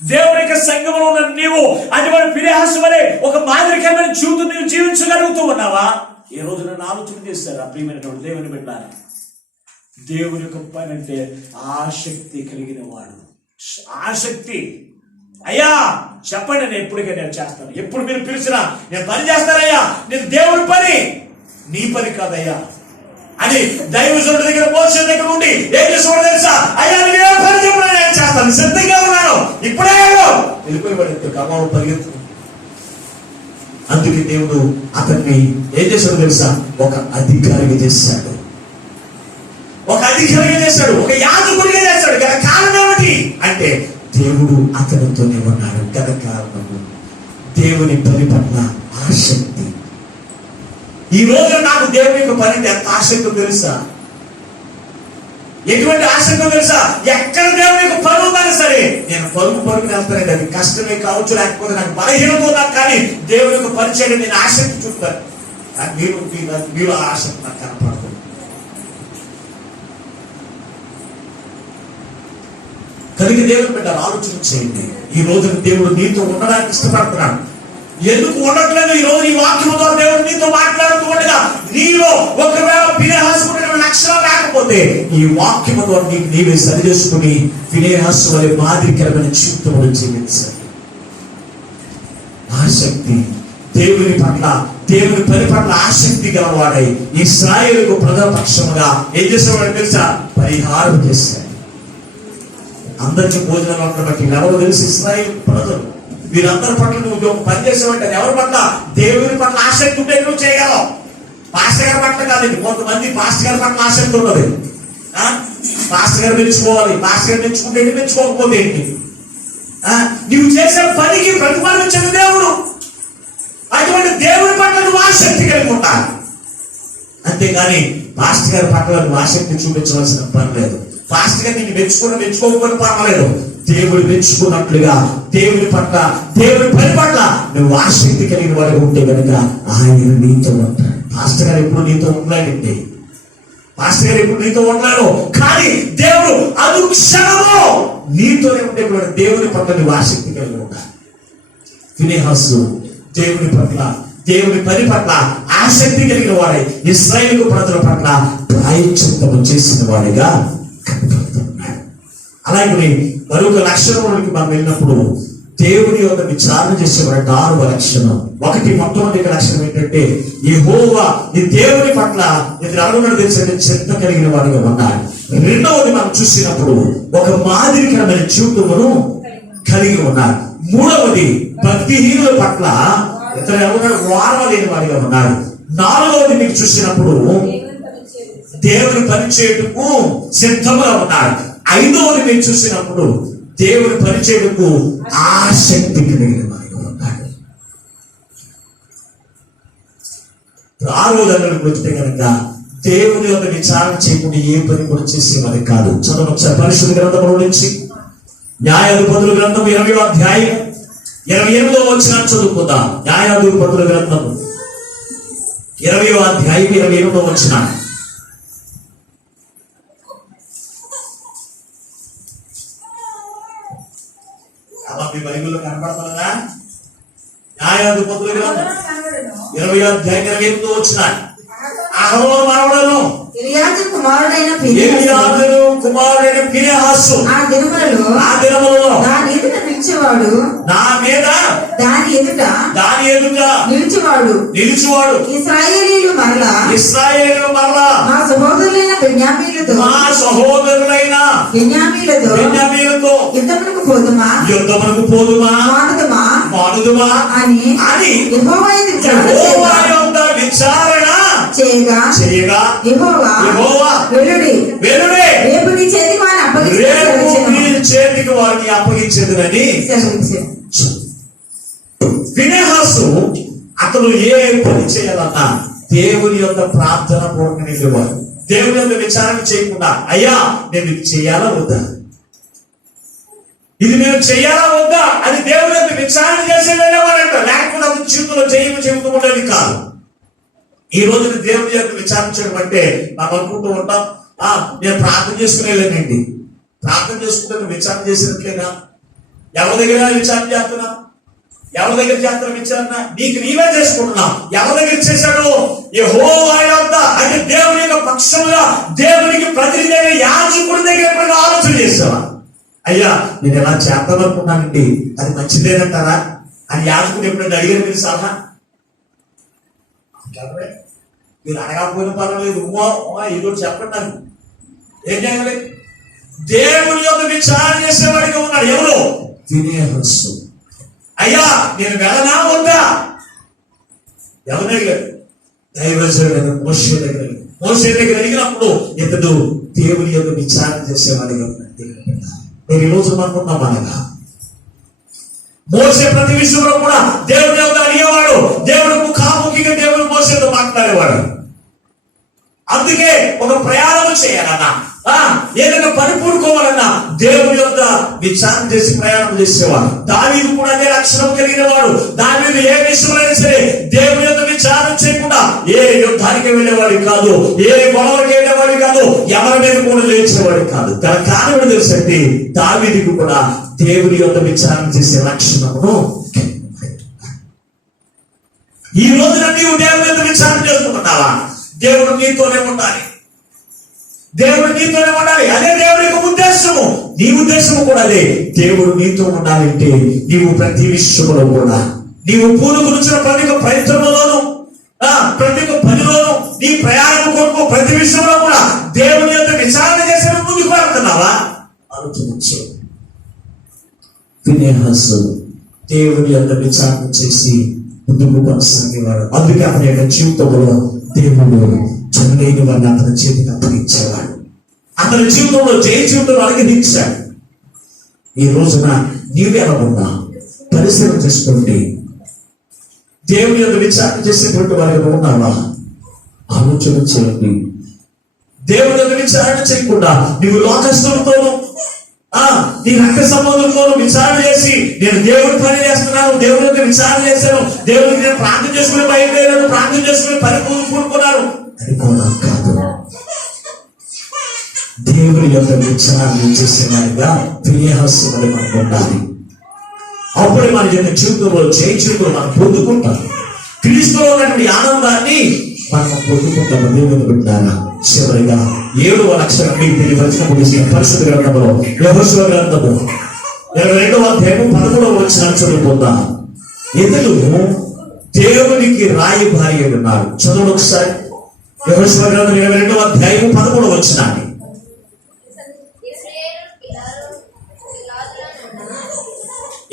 దేవుని యొక్క సంఘములో ఉన్న నీవు అటువంటి ఫినెహాసు వలె ఒక మాదిరికరమైన జీవితం నువ్వు జీవించగలుగుతూ ఉన్నావా? ఏ రోజు నన్ను ఆలోచన చేస్తారు ఆ ప్రియమైనటువంటి దేవుని బిడ్డలారా. దేవుని యొక్క పని అంటే ఆసక్తి కలిగిన వాడు. ఆసక్తి. అయ్యా చెప్పండి, నేను ఎప్పటికైనా నేను చేస్తాను. ఎప్పుడు మీరు పిలిచినా నేను పని చేస్తానయ్యా, నేను దేవుని పని, నీ పని కాదయ్యా అని దైవజనుడి దగ్గర, మోసే దగ్గర ఉండి ఏం చేసుకోవడం తెలుసా? అయ్యా నేను ఏ పని చెప్పినా నేను చేస్తాను, సిద్ధంగా ఉన్నాను, ఇప్పుడే వెళ్ళిపోయి కమావు పరిగెత్తు. అందుకే దేవుడు అతన్ని ఏం చేశాడు తెలుసా? ఒక అధికారిగా చేశాడు, ఒక యాజకుడిగా చేశాడు. గల కారణం ఏమిటి అంటే దేవుడు అతనితోనే ఉన్నాడు. గల కారణము దేవుని పని పట్ల ఆసక్తి. ఈ రోజు నాకు దేవుని యొక్క పని ఎంత ఆసక్తి తెలుసా? ఎటువంటి ఆసక్తి తెలుసా? ఎక్కడ దేవుని యొక్క పని ఉందని సరే నేను పరుగుని వెళ్తానండి. అది కష్టమే కావచ్చు, లేకపోతే నాకు బలహీనత ఉన్నా కానీ దేవుని యొక్క పని చేయడం నేను ఆసక్తి చూపుతాను. మీరు ఆ ఆసక్తి నాకు కనపడుతుంది. కనుక దేవుని బిడ్డ ఆలోచన చేయండి. ఈ రోజు దేవుడు నీతో ఉండడానికి ఇష్టపడుతున్నాడు. ఎందుకు ఉండట్లేదు? ఈ రోజు ఈ వాక్యం ద్వారా దేవుడు నీతో మాట్లాడుతూ ఉండగా నీలో ఒకవేళ ఫినెహాసు లక్షణం లేకపోతే ఈ వాక్యం ద్వారా నీకు నీవే సరి చేసుకుని ఫినెహాసు వలె మాదిరికరమైన జీవితంలో జీవించాలి. ఆసక్తి దేవుని పట్ల, దేవుని పని పట్ల ఆసక్తి గలవాడై ఇశ్రాయేలుకు ప్రజాపక్షముగా ఏం చేసేవాడు తెలుసా? పరిహారం చేశాడు. అందరికీ భోజనాలు అక్కడ బట్టి ఎవరు తెలుసు? ఇశ్రాయేలు ప్రజలు. వీరందరి పట్ల నువ్వు ఒక పని చేసావంటే ఎవరి పట్ల? దేవుని పట్ల ఆసక్తి ఉంటే నువ్వు చేయగలవు. పాస్టర్ గారి పట్ల కాదు. కొంతమంది పాస్టర్ గారి పట్ల ఆసక్తి ఉన్నది. పాస్టర్ గారు మెచ్చుకోవాలి, పాస్టర్ గారు మెచ్చుకుంటే ఏంటి, మెచ్చుకోకపోతే ఏంటి? నువ్వు చేసే పనికి ప్రతిఫలించదు దేవుడు. అటువంటి దేవుని పట్ల నువ్వు ఆసక్తి కలిగి ఉంటాను. అంతేగాని పాస్టర్ గారి పట్ల నువ్వు ఆసక్తి చూపించవలసిన పని లేదు. పాస్టర్ గారు నిన్ను మెచ్చుకోకపోయినా పర్వాలేదు. దేవుడు మెచ్చుకున్నట్లుగా దేవుని పట్ల, దేవుని పని పట్ల నువ్వు ఆసక్తి కలిగిన వాడు ఉంటే కనుక ఆయన నీతో ఉంటాడు. పాస్టర్ గారు ఎప్పుడు నీతో ఉండలేడండి. పాస్టర్ గారు ఎప్పుడు నీతో ఉండలేడు. కానీ దేవుడు అనుక్షణము నీతోనే ఉండేటువంటి దేవుని పట్ల నువ్వు ఆసక్తి కలిగి ఉంటాడు. ఫినెహాసు దేవుని పట్ల, దేవుని పని పట్ల ఆసక్తి కలిగిన వాడై ఇశ్రాయేలు ప్రజల పట్ల ప్రాయశ్చిత్తము చేసిన వాడిగా కనపడుతున్నాడు. అలాగే మరొక లక్షణంలోకి మనం వెళ్ళినప్పుడు దేవుని యొక్క విచారణ చేసేవాడు 6వ లక్షణం. మొట్టమొదటి లక్షణం ఏంటంటే యెహోవా ఈ దేవుని పట్ల ఇతను అడుగున్నాడు తెలిసిన చింత కలిగిన వాడిగా ఉన్నాడు. రెండవది మనం చూసినప్పుడు ఒక మాదిరికరమైన జీవితమును కలిగి ఉన్నారు. మూడవది భక్తిహీనుల పట్ల ఇతను ఎవరున్నాడు? వారవలేని వాడిగా ఉన్నాడు. నాలుగవది మీకు చూసినప్పుడు దేవుని పని చేయుటకు సిద్ధంగా ఉన్నాడు. ఐదవది మీరు చూసినప్పుడు దేవుని పని చేయుటకు ఆసక్తి కలిగిన వాడిగా ఉన్నాడు. ఆరో దగ్గరకు వస్తే కనుక దేవుని యొక్క విచారణ చేయకుండా ఏ పని కూడా చేసేవాడి కాదు. చదవచ్చు పరిశుద్ధ గ్రంథంలో నుంచి న్యాయాధిపతుల గ్రంథం 20వ అధ్యాయం 28వ వచనం చదువుకుందాం. న్యాయాధిపతుల గ్రంథం 20వ అధ్యాయం 28వ వచనం. మీ బైబిల్లో కనపడుతుందా? న్యాయాధిపతుల గ్రంథం 20వ అధ్యాయం 28వ వచనం. అహరోను మనవడను ఎలియాజరు కుమారుడైన ఫినెహాసు ఆ దినములలో దాని ఎదుట నిలిచేవాడు. దాని ఎదుట నిలిచేవాడు. ఇశ్రాయేలీయులు మరలా మా సహోదరులైన బెన్యామీలతో యుద్ధమునకు పోదుమా మానుదుమా అని యెహోవా యందు విచారణ చేయగా యెహోవా వెలుడి రేపు నీ చేతికి వారిని అప్పగించేదని. ఫినెహాసు అతను ఏ పని చేయాలన్నా దేవుని యొక్క ప్రార్థన పూర్వకనేవాడు. దేవుని యొక్క విచారణ చేయకుండా అయ్యా నేను ఇది చేయాలా వద్దా, ఇది నేను చేయాలా వద్దా అని దేవుని యొక్క విచారణ చేసే వెళ్ళేవాడంట. లేకపోతే అతను జీవితంలో చెబుతూ ఉండేది కాదు. ఈ రోజు దేవుని యొక్క విచారణ చేయడం అంటే మనం అనుకుంటూ ఉంటాం, నేను ప్రార్థన చేసుకుని వెళ్ళానండి. ప్రార్థన చేసుకుంటే నువ్వు విచారణ చేసినట్లేనా? ఎవరి దగ్గర విచారణ చేస్తున్నా? ఎవరి దగ్గర చేస్తున్నా విచారణ? నీకు నీవే చేసుకుంటున్నావు. ఎవరి దగ్గర చేశాడు? యెహోవా యొద్ద, అంటే దేవుని యొక్క పక్షంగా దేవునికి ప్రతినిధి అయిన యాజకుడి దగ్గర ఎప్పుడైనా ఆలోచన చేస్తావా? అయ్యా నేను ఎలా చేద్దాం అనుకున్నానండి, అది మంచిదేనంటారా అని యాజకుడు ఎప్పుడైనా అడిగారు మీరు సలహా? మీరు అడగకపోయినా పర్వాలేదు, ఏదో చెప్పండి నాకు. ఏం చేయాలి? దేవుని యొక్క విచారణ చేసేవాడిగా ఉన్నాడు. ఎవరు? ఫినెహాసు. అయ్యా నేను వెళ్ళనా వద్దా? ఎవరు అడిగారు? దైవజనుడైన మోషే దగ్గర అడిగినప్పుడు ఇతడు దేవుని యొక్క విచారణ చేసేవాడిగా ఉన్నాడు. నేను ఈ రోజు అనుకుంటున్నాం అనగా మోసే ప్రతి విషయంలో కూడా దేవుని యొక్క అడిగేవాడు. దేవుడు ముఖాముఖిగా దేవుడు మోసేతో మాట్లాడేవాడు. అందుకే ఒక ప్రయాణం చేయాలన్నా ఏదైనా పని పూడుకోవాలన్నా దేవుని యొక్క విచారణ చేసి ప్రయాణం చేసేవాడు. దావీదు కూడా అదే లక్షణం కలిగిన వాడు. దావీదు ఏ విషయంలో సరే దేవుని యొక్క విచారణ చేయకుండా ఏ యుద్ధానికి వెళ్ళేవాడు కాదు, ఏ గొడవకి వెళ్ళేవాడు కాదు, ఎవరి మీద కూడా లేచేవాడు కాదు. తన కారణం తెలుసంటే దావీదుకు కూడా దేవుని యొక్క విచారణ చేసే లక్షణమును. ఈ రోజున నీవు దేవుని యొక్క విచారణ చేసుకుంటున్నావా? దేవుడు నీతోనే ఉండాలి, దేవుడు నీతోనే ఉండాలి. అదే దేవుడి యొక్క ఉద్దేశము. నీ ఉద్దేశము కూడా అదే. దేవుడు నీతో ఉండాలంటే నీవు ప్రతి విషయంలో కూడా, నీవు పూనుకునిచ్చిన ప్రతి ఒక్క ప్రయత్నంలోను, ప్రతి ఒక్క పనిలోను, నీ ప్రయాణం కొరకు ప్రతి విషయంలో కూడా దేవుని యొక్క విచారణ చేసే ముందుకు వెళ్తున్నావా? ఆలోచించు. ఫినెహాసు దేవుని యొక్క విచారణ చేసి ముందుకు కొనసాగేవాడు. అందుకే అతని యొక్క జీవితంలో దేవుడు చంద్రుని వారిని అతని చేతికి అప్పగించేవాడు. అతని జీవితంలో జయ జీవితంలో అనుగ్రహించాడు. ఈ రోజున నీవు ఎలా ఉన్నా పరిశీలన చేసుకోండి. దేవుని యొక్క విచారణ చేసేటువంటి వారిగా ఉన్నావా? ఆలోచన చేయండి. దేవుని యొక్క విచారణ చేయకుండా నీవు లోకస్తులతోనూ నీ రక్త సంబంధంతోనూ విచారణ చేసి నేను దేవుడి పని చేస్తున్నాను, దేవుని యొక్క విచారణ చేశాను, దేవుడికి నేను ప్రార్థన చేసుకుని బయలుదేరాను, ప్రార్థన చేసుకుని పని పూనుకున్నాను అనుకోవడం కాదు. దేవుని యొక్క విచారణ చేసేవారిగా ఫినెహాసు వలె మనం ఉండాలి. అప్పుడే మన యొక్క జీవితంలో జయ జీవితంలో మనం పొందుకుంటాం. క్రీస్తులో ఉన్నటువంటి ఆనందాన్ని మనం పొందుకుంటాము. దేవుని బిడ్డలారా, చివరిగా 7వ లక్షణం మీకు తెలియవలసిన ముగిసిన పరిశుద్ధ గ్రంథంలో యెహోషువ గ్రంథము 22వ అధ్యాయము 13వ వచనాన్ని చదువుకుందాం. ఇతడు దేవునికి రాయబారి అయి ఉన్నాడు. చదువు ఒకసారి. యెహోషువ గ్రంథం 22వ అధ్యాయము 13వ వచనాన్ని.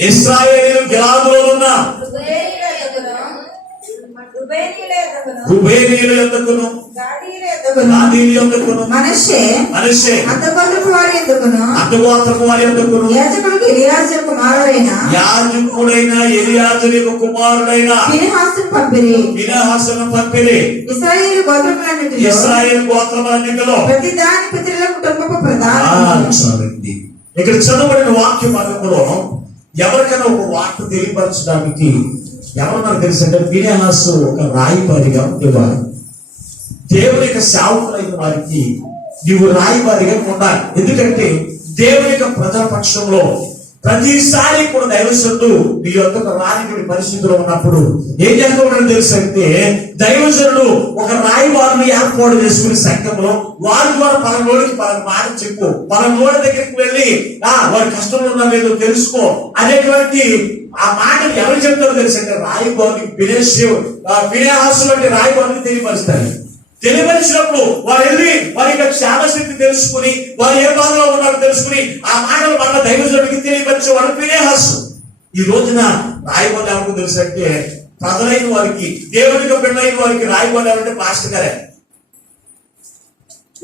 ఇశ్రాయేలు గిలాదులో ఉన్న రుబేనీయుల యొద్దకును గాదీయుల యొద్దకును మనష్షే అర్థగోత్రపు వారి యొద్దకును యాజకుడైన ఎలియాజరు యొక్క కుమారుడైన ఫినెహాసును పంపిరి. ఇశ్రాయేలు గోత్రములన్నిటిలో ప్రతి దాని పితరుల కుటుంబపు ప్రధానుడు. ఇక్కడ చదవబడిన వాక్య భాగంలో ఎవరికైనా ఒక వార్త తెలియపరచడానికి ఎవరు నాకు తెలుసంటే ఫినెహాసు ఒక రాయబారిగా ఉండేవారు. దేవుని యొక్క సేవకులైన వారికి నీవు రాయబారిగా ఉండాలి. ఎందుకంటే దేవుని యొక్క ప్రజాపక్షంలో ప్రతిసారి కూడా దైవజనుడు మీ యొక్క రాజకీయ పరిస్థితిలో ఉన్నప్పుడు ఏం చేస్తాడని తెలుసంటే దైవజనుడు ఒక రాయబారిని ఏర్పాటు చేసుకునే సంఘంలో వారి ద్వారా పలానోడికి పలానా మాట చెప్పు, పలానోడి దగ్గరికి వెళ్ళి వారి కష్టంలో ఉన్న లేదో తెలుసుకో అనేటువంటి ఆ మాటలు ఎవరు చెప్తారో తెలుసంటే రాయబారికి ఫినెహాసు వంటి రాయబారిని తెలియపరుస్తారు. తెలియపరిచినప్పుడు వారు వెళ్ళి వారి యొక్క క్షేమస్థితి తెలుసుకుని వారు ఏ బాధలో ఉన్నారో తెలుసుకుని ఆ మాటలు మన దైవజనుడికి తెలియపరిచేవాడు ఫినెహాసు. ఈ రోజున రాయబారి ఎవరికి తెలుసు అంటే ప్రజలైన వారికి, దేవునికి పెళ్ళైన వారికి రాయబారి ఎవరంటే పాస్టర్ గారే.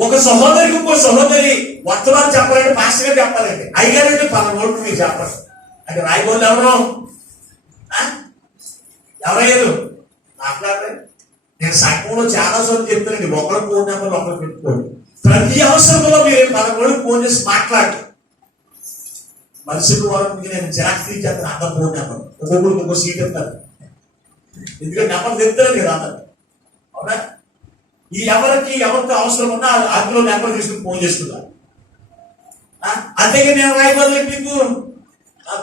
ఒక సహోదరికి ఇంకో సహోదరి వర్తమానం చెప్పాలంటే పాస్టర్ గారు చెప్పాలండి. అయ్యారంటే పలానోడు మీరు చెప్పాలి అంటే రాయబారి ఎవరయ్యారు మాట్లాడలేదు. నేను సంఘంలో చాలా సార్లు చెప్తానండి, ఒకరు ఫోన్ నెంబర్ ఒకరు పెట్టుకోండి. ప్రతి అవసరంలో మీరు పదకొండు ఫోన్ చేసి మాట్లాడు. మనుషులు వారికి నేను జిరాక్స్ తీసేస్తాను అందరు ఫోన్ నెంబర్, ఒక్కొక్కరికి ఒక్కొక్క సీట్ ఇస్తాను. ఎందుకంటే నెంబర్ తెస్తాను కదా అందరు. అవునా? ఈ ఎవరితో అవసరం ఉన్నా అందులో నెంబర్ తీసుకుని ఫోన్ చేసుకున్నారు. అంతేగా నేను రాయబారులు మీకు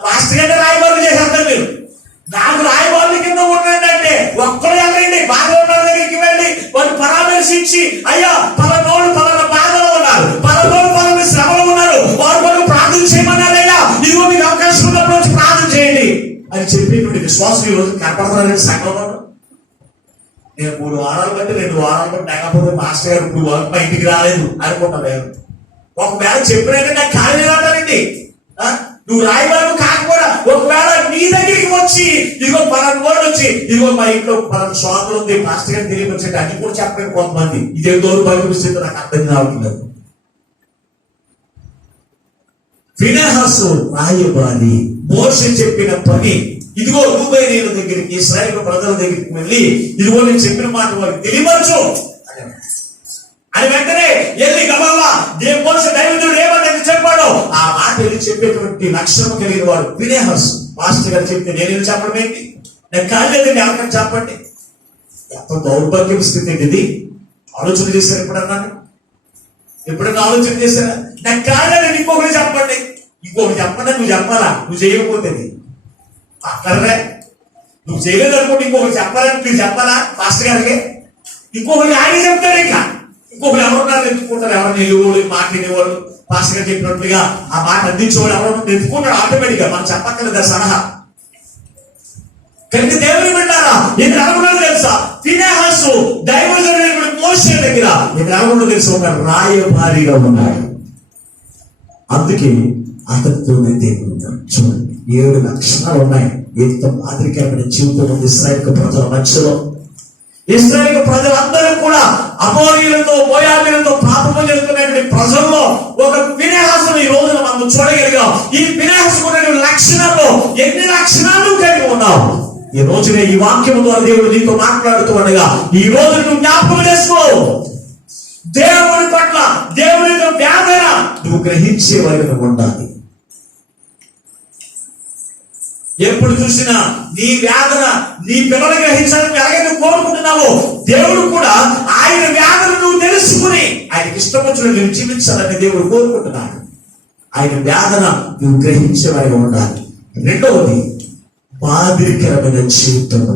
పాస్టర్ గానే రాయబారులు చేసేస్తాను. మీరు నాకు రాయబారుల కింద ఉండండి అంటే ఒక్కరు వెళ్ళండి, బాధలో ఉన్న దగ్గరికి వెళ్ళి వారిని పరామర్శించి అయ్యా పలానోడు పలానా బాధలో ఉన్నారు, పలానోడు పలానా శ్రమలో ఉన్నారు, వారు మనం ప్రార్థన చేయమన్నారయ్యా, ఇదిగో మీకు అవకాశం ఉన్నప్పుడు వచ్చి ప్రార్థన చేయండి అని చెప్పేటువంటి విశ్వాసం ఈ రోజు కనపడుతున్నారండి సంఘంలో. నేను 3 వారాలు బట్టి 2 వారాలు బట్టి లేకపోతే మాస్టర్ గారు ఇప్పుడు మా ఇంటికి రాలేదు అనుకుంటాను. ఒకవేళ చెప్పినట్టే నాకు ఖాళీ రాదండి. నువ్వు రాయబారు కాకపోయినా ఒకవేళ నీ దగ్గరికి వచ్చి ఇదిగో పలానా వాడు వచ్చి ఇదిగో మా ఇంట్లో పలానా సోదరు ఉంది మాస్టర్ గారు తెలియపరిచేట అది కూడా చెప్పలేదు కొంతమంది. ఇదే దౌర్భాగ్య స్థితి నాకు అర్థం కావట్లేదు. ఫినెహాసు రాయబారి మోషే చెప్పిన పని ఇదిగో రూబేనీయుల దగ్గరికి ఇశ్రాయేలు ప్రజల దగ్గరికి వెళ్ళి ఇదిగో నేను చెప్పిన మాట వారికి తెలియపరచు. అని వెంటనే వెళ్ళి గబాబా మోషే దైవజనుడు ఏమని చెప్పాడో ఆ మాట వెళ్ళి చెప్పేటువంటి లక్షణం కలిగిన వాడు ఫినెహాసు. మాస్టర్ గారు చెప్తే నేను చెప్పడం ఏంటి, నేను కాలేదండి ఎవరికైనా చెప్పండి. ఎంత దౌర్భాగ్యం స్థితి ఏంటి ఇది. ఆలోచన చేశారు ఎప్పుడన్నా ఆలోచన చేశారా? నాకు కాలేదండి ఇంకొకటి చెప్పండి, ఇంకొకటి చెప్పండి. నువ్వు చెప్పాలా? నువ్వు చేయకపోతే అక్కర్లే. నువ్వు చేయలేదు అనుకుంటే ఇంకొకటి చెప్పాలని నువ్వు చెప్పాలా మాస్టర్ గారికి? ఇంకొకటి ఆయన చెప్తాడు. ఇంకా ఇంకొకరు ఎవరున్నారు ఎత్తుకుంటారు, ఎవరిని వెళ్ళేవాడు మాట్లాడేవాడు మాస్టర్ గారు చెప్పినట్లుగా ఆ మాట అందించేవాడు ఎవరు ఎత్తుకుంటాడు ఆటోమేటిక్ గా. మనం చెప్పక్కర్లేదు సలహా. కనుక దేవుని వింటారా? ఇది అనుకున్నది తెలుసా? ఫినెహాసు దైవజనుడు మోషే దగ్గర ఇది అనుకున్నది తెలుసు, ఒక రాయబారిగా ఉన్నాడు. అందుకే అతనితోనే దేవుడు ఉన్నాడు. చూడండి 7 లక్షణాలు ఉన్నాయి. ఎంత మాదిరికరమైన జీవితం ఉంది ఇశ్రాయేలు ప్రజల మధ్యలో. ఇశ్రాయేలు ప్రజలందరూ కూడా అమోరీయులతో మోయాబీలతో పాపము చేస్తున్నటువంటి ప్రజల్లో ఒక ఫినెహాసును ఈ రోజున మనం చూడగలిగాం. ఈ ఫినెహాసు ఉన్నటువంటి లక్షణాల్లో ఎన్ని లక్షణాలు కలిగి ఉన్నావు? ఈ రోజునే ఈ వాక్యం ద్వారా దేవుడు నీతో మాట్లాడుతూ ఉండగా ఈ రోజు నువ్వు జ్ఞాపకం చేసుకో. దేవుని పట్ల దేవుని వేదన నువ్వు గ్రహించే వారిగా ఉండాలి. ఎప్పుడు చూసినా నీ వేదన నీ పిల్లలు గ్రహించాలని ఎలాగే నువ్వు కోరుకుంటున్నావో దేవుడు కూడా ఆయన వేదన నువ్వు తెలుసుకుని ఆయనకి ఇష్టపడిన నువ్వు జీవించాలని దేవుడు కోరుకుంటున్నాడు. ఆయన వేదన నువ్వు గ్రహించే వారిగా ఉండాలి. రెండవది మాదిరికరమైన జీవితము.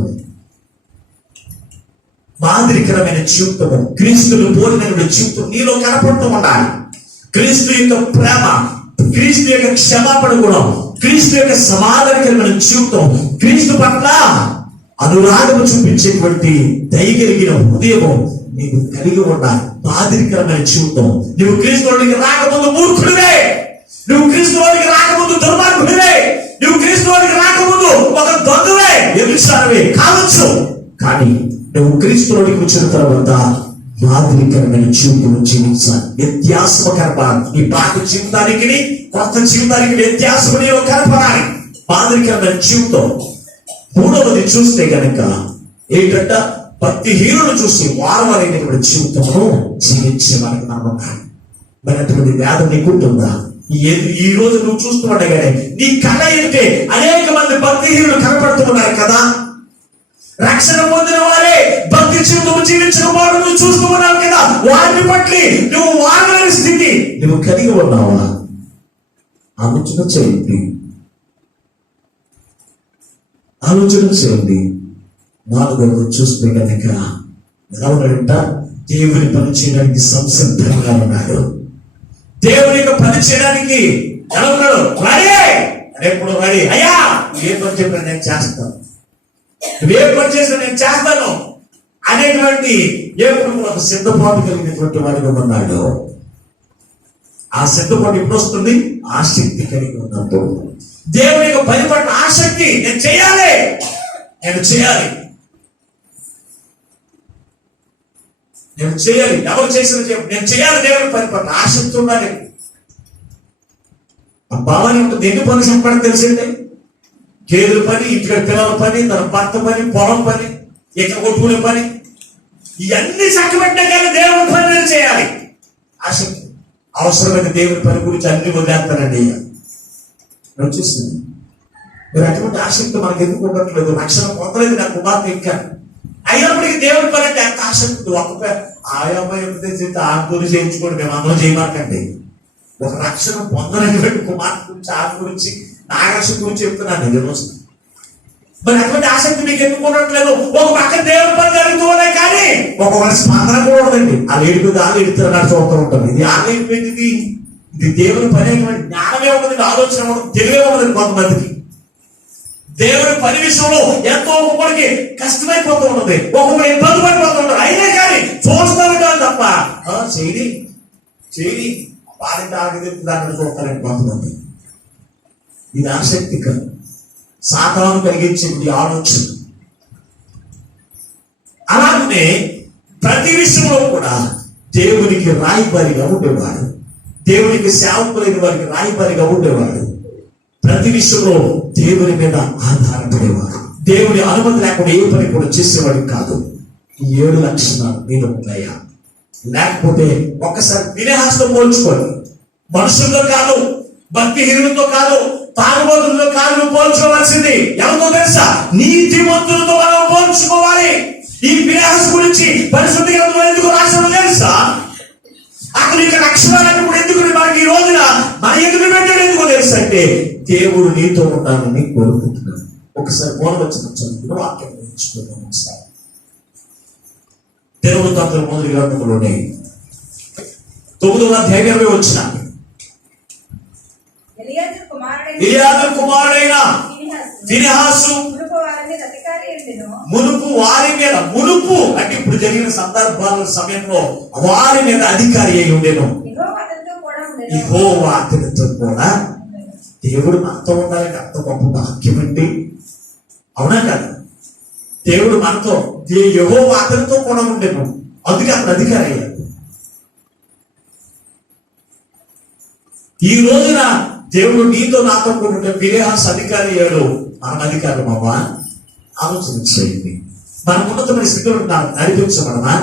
మాదిరికరమైన జీవితము, క్రీస్తును పోలిన జీవితం నీలో కనపడుతూ ఉండాలి. క్రీస్తు యొక్క ప్రేమ, క్రీస్తు యొక్క క్షమాపణ గుణం, క్రీస్తు యొక్క సమాధానకరమైన జీవితం, క్రీస్తు పట్ల అనురాగము చూపించేటువంటి దయగలిగిన హృదయము నీవు కలిగి ఉండాలి. మాదిరికరమైన జీవితం. నువ్వు క్రీస్తులోనికి రాకముందు మూర్ఖుడివే, నువ్వు క్రీస్తులోనికి రాకముందు దుర్మార్గుడివే, నువ్వు క్రీస్తులోనికి రాకముందు ఒక దొంగవే, ఎదురుసానవే కావచ్చు. కానీ నువ్వు క్రీస్తులోనికి వచ్చిన తర్వాత మాదిరికరమైన జీవితం జీవించాలి. వ్యత్యాసకరపాలి. ఈ పాత జీవితానికి కొత్త జీవితానికి వ్యత్యాసం కనపడాలి. మాదిరికరమైన జీవితం. మూడవది చూస్తే కనుక ఏంటంట, భక్తిహీనులు చూసి వారవరైనటువంటి జీవితమును జీవించే వారికి మనం ఉండాలి. మరి అటువంటి వేదన నీకుంటుందా? ఈ రోజు నువ్వు చూస్తుండగానే నీ కళ ఏంటే అనేక మంది భక్తిహీనులు కనపడుతూ ఉన్నారు కదా. రక్షణ పొందిన వారే భక్తి జీవితం జీవించిన వాడు నువ్వు చూస్తూ ఉన్నావు కదా. వారిని బట్టి నువ్వు వారలేని స్థితి నువ్వు కలిగి ఉన్నావా? ఆలోచన చేయండి, ఆలోచన చేయండి. నాలుగవది చూస్తే కనుక ఎలా ఉన్నాడంట, దేవుని పని చేయడానికి సంసిద్ధంగా ఉన్నాడు. దేవుని యొక్క పని చేయడానికి ఎలా ఉన్నాడు? రెడీ. ఎప్పుడు రెడీ? అయ్యా ఏ పని చెప్పినా నేను చేస్తాను, నువ్వే పని చేసినా నేను చేస్తాను అనేటువంటి ఎప్పుడు ఒక సిద్ధపాటు కలిగినటువంటి వాడిగా ఉన్నాడు. ఆ సిద్ధపాటు ఎప్పుడు వస్తుంది? ఆసక్తి కలిగి ఉన్నప్పుడు. దేవుని యొక్క పని పట్ల ఆసక్తి, నేను చేయాలి, నేను చేయాలి, నేను చేయాలి. ఎవరు చేసిన నేను చేయాలి. దేవుని పని పట్ల ఆసక్తి ఉండాలి. ఆ భావన ఉంటుంది. ఎన్ని పనులు చెప్పడం తెలిసిందే, గేదెల పని, ఇంట్లో పిల్లల పని, తన భర్త పని, పొలం పని, ఎక్కడ కొట్టుకునే పని, ఇవన్నీ చక్కబెట్టినా కానీ దేవుని పని నేను చేయాలి. ఆసక్తి. అవసరమైన దేవుని పని గురించి అన్ని వదిలేస్తానండి వచ్చేస్తుంది. మీరు అటువంటి ఆసక్తి మనకు ఎందుకు ఉండట్లేదు? రక్షణ పొందలేదు నా కుమార్తె ఇంకా, అయినప్పటికీ దేవుని పని అంటే ఎంత ఆసక్తి. ఒక్క ఆయా అమ్మాయి ఎప్పుడైతే ఆకులు చేయించుకోండి, మేము అందరం చేయమాకండి. ఒక రక్షణ పొందనటువంటి కుమార్తె గురించి, ఆకు గురించి, నా రక్షణ గురించి చెప్తున్నాను నేను. మరి అటువంటి ఆసక్తి మీకు ఎందుకు ఉండట్లేదు? ఒక పక్క దేవుని పని జరుగుతూ ఉన్నాయి కానీ ఒక్కొక్క స్పందన కూడా ఉండదండి. ఆ ఏడుపు దాని ఎడుతున్నారు చూస్తూ ఉంటుంది. ఇది ఆగైపోయింది. ఇది దేవుని పని అయినటువంటి జ్ఞానమే ఉండదు, ఆలోచన ఉండదు, తెలివే ఉండదు కొంతమందికి. దేవుని పని విషయంలో ఎంతో ఒక్కొక్కడికి కష్టమైపోతూ ఉంటుంది, ఒక్కొక్కరు ఇబ్బంది పడిపోతూ ఉంటారు. అయినా కానీ చూస్తూ ఉంటారు తప్ప చేయని చేయని వారి తాగి దాన్ని చూస్తారండి కొంతమంది. ఇది ఆసక్తికరం, సాతాను కలిగించేది ఆలోచన. అలాగనే ప్రతి విషయంలో కూడా దేవునికి రాయబారిగా ఉండేవాడు, దేవునికి సేవకులైన వారికి రాయబారిగా ఉండేవాడు. ప్రతి విషయంలో దేవుని మీద ఆధారపడేవాడు. దేవుని అనుమతి లేకుండా ఏ పని కూడా చేసేవాడు కాదు. ఈ 7 లక్షణాలు మీద ఉన్నాయా? లేకపోతే ఒక్కసారి ఫినెహాసుతో పోల్చుకోండి. మనుషులతో కాదు, భక్తిహీనులతో కాదు, తాగుబోతులతో కాదు నువ్వు పోల్చుకోవాల్సింది. ఎవరితో తెలుసా? నీతిమంతులతో మనం పోల్చుకోవాలి. ఈ ఫినెహాసు గురించి పరిశుద్ధ గ్రంథంలో ఎందుకు రాశాడో తెలుసా? అతను ఇక్కడ అక్షరాలను కూడా ఎందుకు మనకి ఈ రోజున మన ఎదురు పెట్టాడు ఎందుకో తెలుసా అంటే, దేవుడు నీతో ఉండాలని కోరుకుంటున్నాడు. ఒకసారి మూలవచనం చదువుకుని వాక్యం నేర్చుకుందాం. ఒకసారి తెలుగు తంత్రం మొదటి గ్రంథంలోనే 9వ అధ్యాయం వచ్చిన ఎలియాజరు కుమారుడైన ఫినెహాసు మునుపు అంటే ఇప్పుడు జరిగిన సందర్భాల సమయంలో వారి మీద అధికారి అయి ఉండేను. యెహోవా అతనితో కూడా, దేవుడు మనతో ఉండాలంటే అంత గొప్ప భాగ్యం అండి. అవునా కదా? దేవుడు మనతో, యెహోవా అతనితో కూడా ఉండేను, అందుకే అతను అధికారి అయ్యాడు. ఈ రోజున దేవుడు నీతో నాతో కూడా ఫినెహాసు అధికారి అయ్యాడు. మనం అధికారం అవ్వా? ఆలోచన చేయండి. మన ఉన్నతమైన స్థితిలో నడిపించబడమా?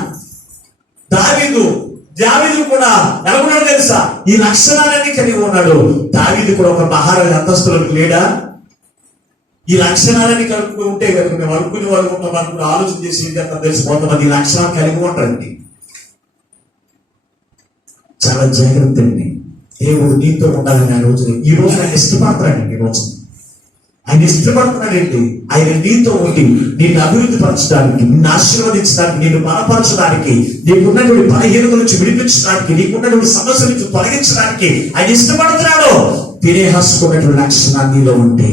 దావీదు కూడా ఎలా ఉన్నాడు తెలుసా? ఈ లక్షణాలన్నీ కలిగి ఉన్నాడు. దావీదు కూడా ఒక మహారాజు అంతస్తులకు లేడా? ఈ లక్షణాలన్నీ కలిగి ఉంటే కనుక మేము అనుకునే వాళ్ళు ఉంటాం, అనుకుని ఆలోచన చేసి తెలిసి కొంతమంది ఈ లక్షణాలు కలిగి ఉంటారండి. చాలా జాగ్రత్త అండి. దేవుడు నీతో ఉండాలని ఆ రోజు ఈ రోజు ఆయన ఇష్టపడతాడండి. ఈ రోజు ఆయన ఇష్టపడుతున్నాడండి. ఆయన నీతో ఉండి నిన్ను అభివృద్ధి పరచడానికి, నిన్ను ఆశీర్వదించడానికి, నిన్ను బలపరచడానికి, నీకున్నటువంటి బలహీనత నుంచి విడిపించడానికి, నీకున్నటువంటి సమస్య నుంచి తొలగించడానికి ఆయన ఇష్టపడుతున్నాడు. ఫినెహాసుకున్నటువంటి లక్షణాలు నీలో ఉంటే,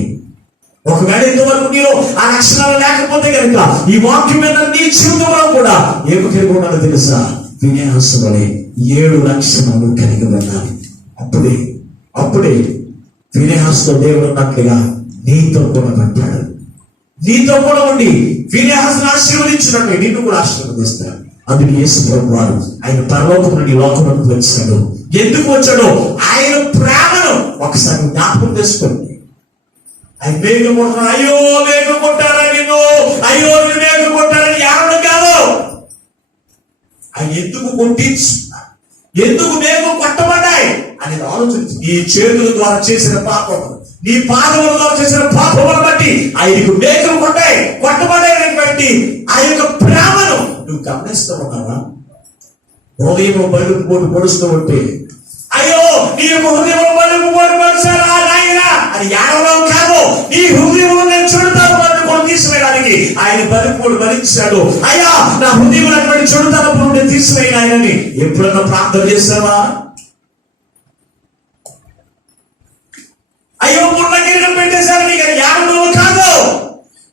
ఒకవేళ ఇంతవరకు నీలో ఆ లక్షణాలు లేకపోతే కనుక ఈ వాక్యం మీద నీ జీవితంలో కూడా ఏమి కలిగి ఉన్నాడో తెలుసా? ఫినెహాసు వలె 7 లక్షణాలు కలిగి వెళ్ళాలి. అప్పుడే ఫినెహాసుతో దేవుడు ఉన్నట్లుగా నీతో కూడా పడ్డాడు. నీతో కూడా ఉండి ఫినెహాసును ఆశీర్వదించినట్టు నిన్ను కూడా ఆశీర్వదిస్తాడు. అందుకే యేసు ప్రభువు వారు ఆయన పరలోకం నుండి లోకంలోకి వచ్చాడు. ఎందుకు వచ్చాడో ఆయన ప్రేమను ఒకసారి జ్ఞాపకం చేసుకోండి. ఆయన మేఘం కొట్టారు, అయ్యో మేఘం కొట్టారా నిన్ను, అయ్యో నిన్ను మేఘం కొట్టారని ఏడవడం కాదు. ఆయన ఎందుకు కొట్టించుకున్నారు, ఎందుకు మేఘం కొట్టబడ్డాయి అనేది ఆలోచించి, నీ చేతుల ద్వారా చేసిన పాపం, నీ పాదముల ద్వారా చేసిన పాపములు బట్టి ఆయనకు మేఘం కొట్టబడాయని బట్టి ఆ యొక్క ప్రేమను నువ్వు గమనిస్తూ ఉన్నావా? హృదయం బలుపు పోటు పొడుస్తూ ఉంటే, అయ్యో నీ యొక్క హృదయం బలుపు పోటు పొడిచారా నాయనా అని ఏడవడం కాదు. నీ హృదయంలో నేను చెడుతాను కూడా తీసివేయడానికి ఆయన బలుపుడు భరించాడు. అయ్యా నా హృదయంలో అటువంటి చెడుతనపు నుండి తీసివేయని ఆయనని ఎప్పుడన్నా ప్రార్థన చేస్తావా? అయ్యో ముళ్ళ కిరీటం పెట్టేశారు నీకు యాగంలో కాదు.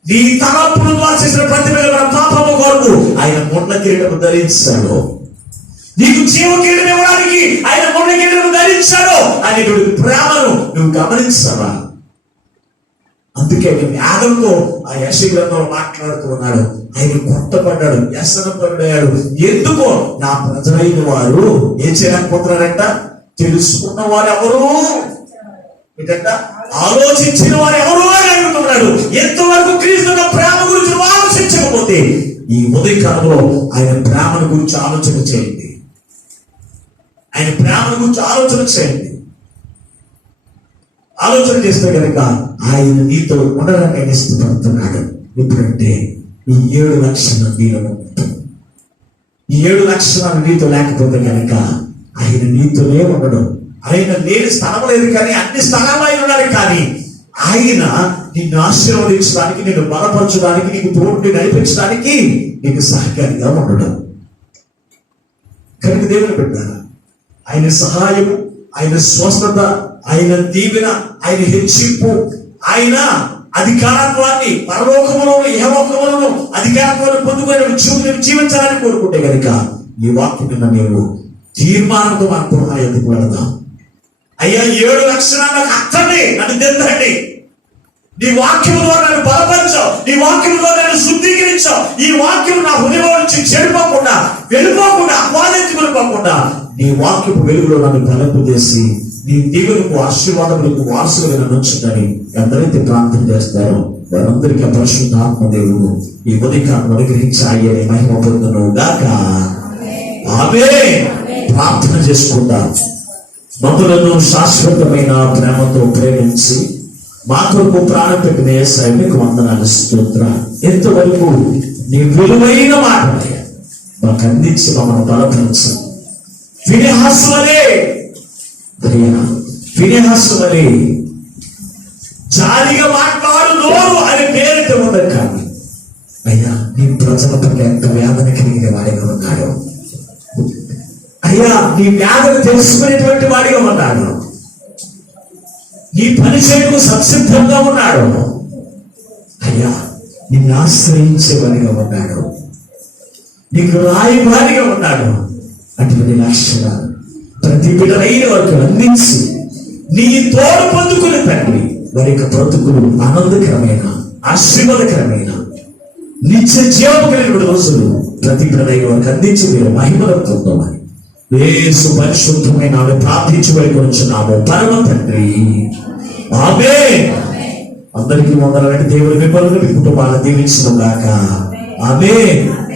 నీ తలపుడు చేసిన ప్రతి పాపము కొరకు ఆయన ముళ్ళ కిరీటం ధరించాడు. నీకు జీవ కిరీటం ఇవ్వడానికి ఆయన ముళ్ళ కిరీటం ధరించాడు అనేటువంటి ప్రేమను నువ్వు గమనిస్తావా? అందుకే యాగంతో ఆ యెషయా మాట్లాడుతూ ఉన్నాడు. ఆయన కొట్టబడ్డాడు, వ్యసనపడ్డాడు. ఎందుకో నా ప్రజలైన వారు ఏం చేయలేకపోతున్నారంట? తెలుసుకున్న వారు ఎవరు, ఆలోచించిన వారు ఎవరు అని అడుగుతున్నాడు. ఎంతవరకు క్రీస్తు ప్రేమ గురించి ఆలోచించకపోతే ఈ ఉదయకాలంలో ఆయన ప్రేమను గురించి ఆలోచన చేయండి. ఆయన ప్రేమను గురించి ఆలోచన చేయండి. ఆలోచన చేస్తే కనుక ఆయన నీతో ఉండడానికి ఆయన ఇష్టపడుతున్నాడు. ఎప్పుడంటే ఈ 7 లక్షణాలు నీలో ఉంటుంది. ఈ 7 లక్షణాలు నీతో లేకపోతే కనుక ఆయన నీతోనే ఉండడం. ఆయన లేని స్థలం లేదు, కానీ అన్ని స్థలాలు ఆయన ఉన్నారు. కానీ ఆయన నిన్ను ఆశీర్వదించడానికి, నిన్ను బలపరచడానికి, నీకు తోడుని నడిపించడానికి నీకు సహకారిగా ఉండడం. కనుక దేవుని పెట్టారు ఆయన సహాయము, ఆయన స్వస్థత, ఆయన దీవెన, ఆయన హెచ్చింపు, ఆయన అధికారత్వాన్ని పరలోకములను ఇహలోకములను అధికారత్వాన్ని పొందుకొని జీవించాలని కోరుకుంటే కనుక ఈ వాక్యం మీద మేము తీర్మానంతో మన పునరాయకు వెళదాం. అయ్యా 7 లక్షణాలు నాకు అర్థండి, నన్ను తెద్దండి. నీ వాక్యం ద్వారా నన్ను బలపరిచావు, నీ వాక్యం ద్వారా నన్ను శుద్ధీకరించావు. ఈ వాక్యం నా హృదయం నుంచి చెడిపోకుండా, వెళ్ళిపోకుండా, అపాదించుకోకుండా నీ వాక్యపు వెలుగులో నన్ను బలంపు చేసి నీ దీవులకు ఆశీర్వాదములకు వారసులుగా నన్ను ఉంచుదని ఎందరైతే ప్రార్థన చేస్తారో వారందరికీ పరిశుద్ధ ఆత్మదేవుడు ఈ ఉదయకాలను అనుగ్రహించి ఆయనే మహిమ పొందును గాక. ఆమె ప్రార్థన చేసుకుందాం. మమ్మలను శాశ్వతమైన ప్రేమతో ప్రేమించి మా కొరకు ప్రాణం పెట్టిన యేసయ్య మీకు వందనాలు, స్తోత్రాలు. ఎంతవరకు నీ విలువైన మాట మాకు అందించి మమ్మల్ని బలపరచు. ఫినెహాసు వలె జాలిగా మాట్లాడు నోరు అని పేరిట ఉన్నది. కానీ అయ్యా నీ ప్రజల పట్ల ఎంత వేదన కలిగిన వాడిగా ఉన్నాడు. అయ్యా నీ వేదన తెలుసుకునేటువంటి వాడిగా ఉన్నాడు. నీ పని చేయకు సంసిద్ధంగా ఉన్నాడు. అయ్యా నిన్ను ఆశ్రయించేవాడిగా ఉన్నాడు. నీకు రాయబారిగా ఉన్నాడు. అటువంటి లక్షణాలు ప్రతి బిడ్డలైన వరకు అందించి నీ తోడు పొందుకునే తండ్రి వారి యొక్క బ్రతుకులు ఆనందకరమైన ఆశీర్వాదకరమైన నిత్య జీవము కలిగిన రోజులు ప్రతి బిడ్డలైన వరకు అందించి మీరు మహిమను పొందమని యేసు పరిశుద్ధమైన ప్రార్థించి వారి గురించి నామో పరమ తండ్రి, ఆమేన్. అందరికీ వందనాలు. దేవుడి మిమ్మల్ని మీ కుటుంబాలను దీవించును గాక. ఆమేన్.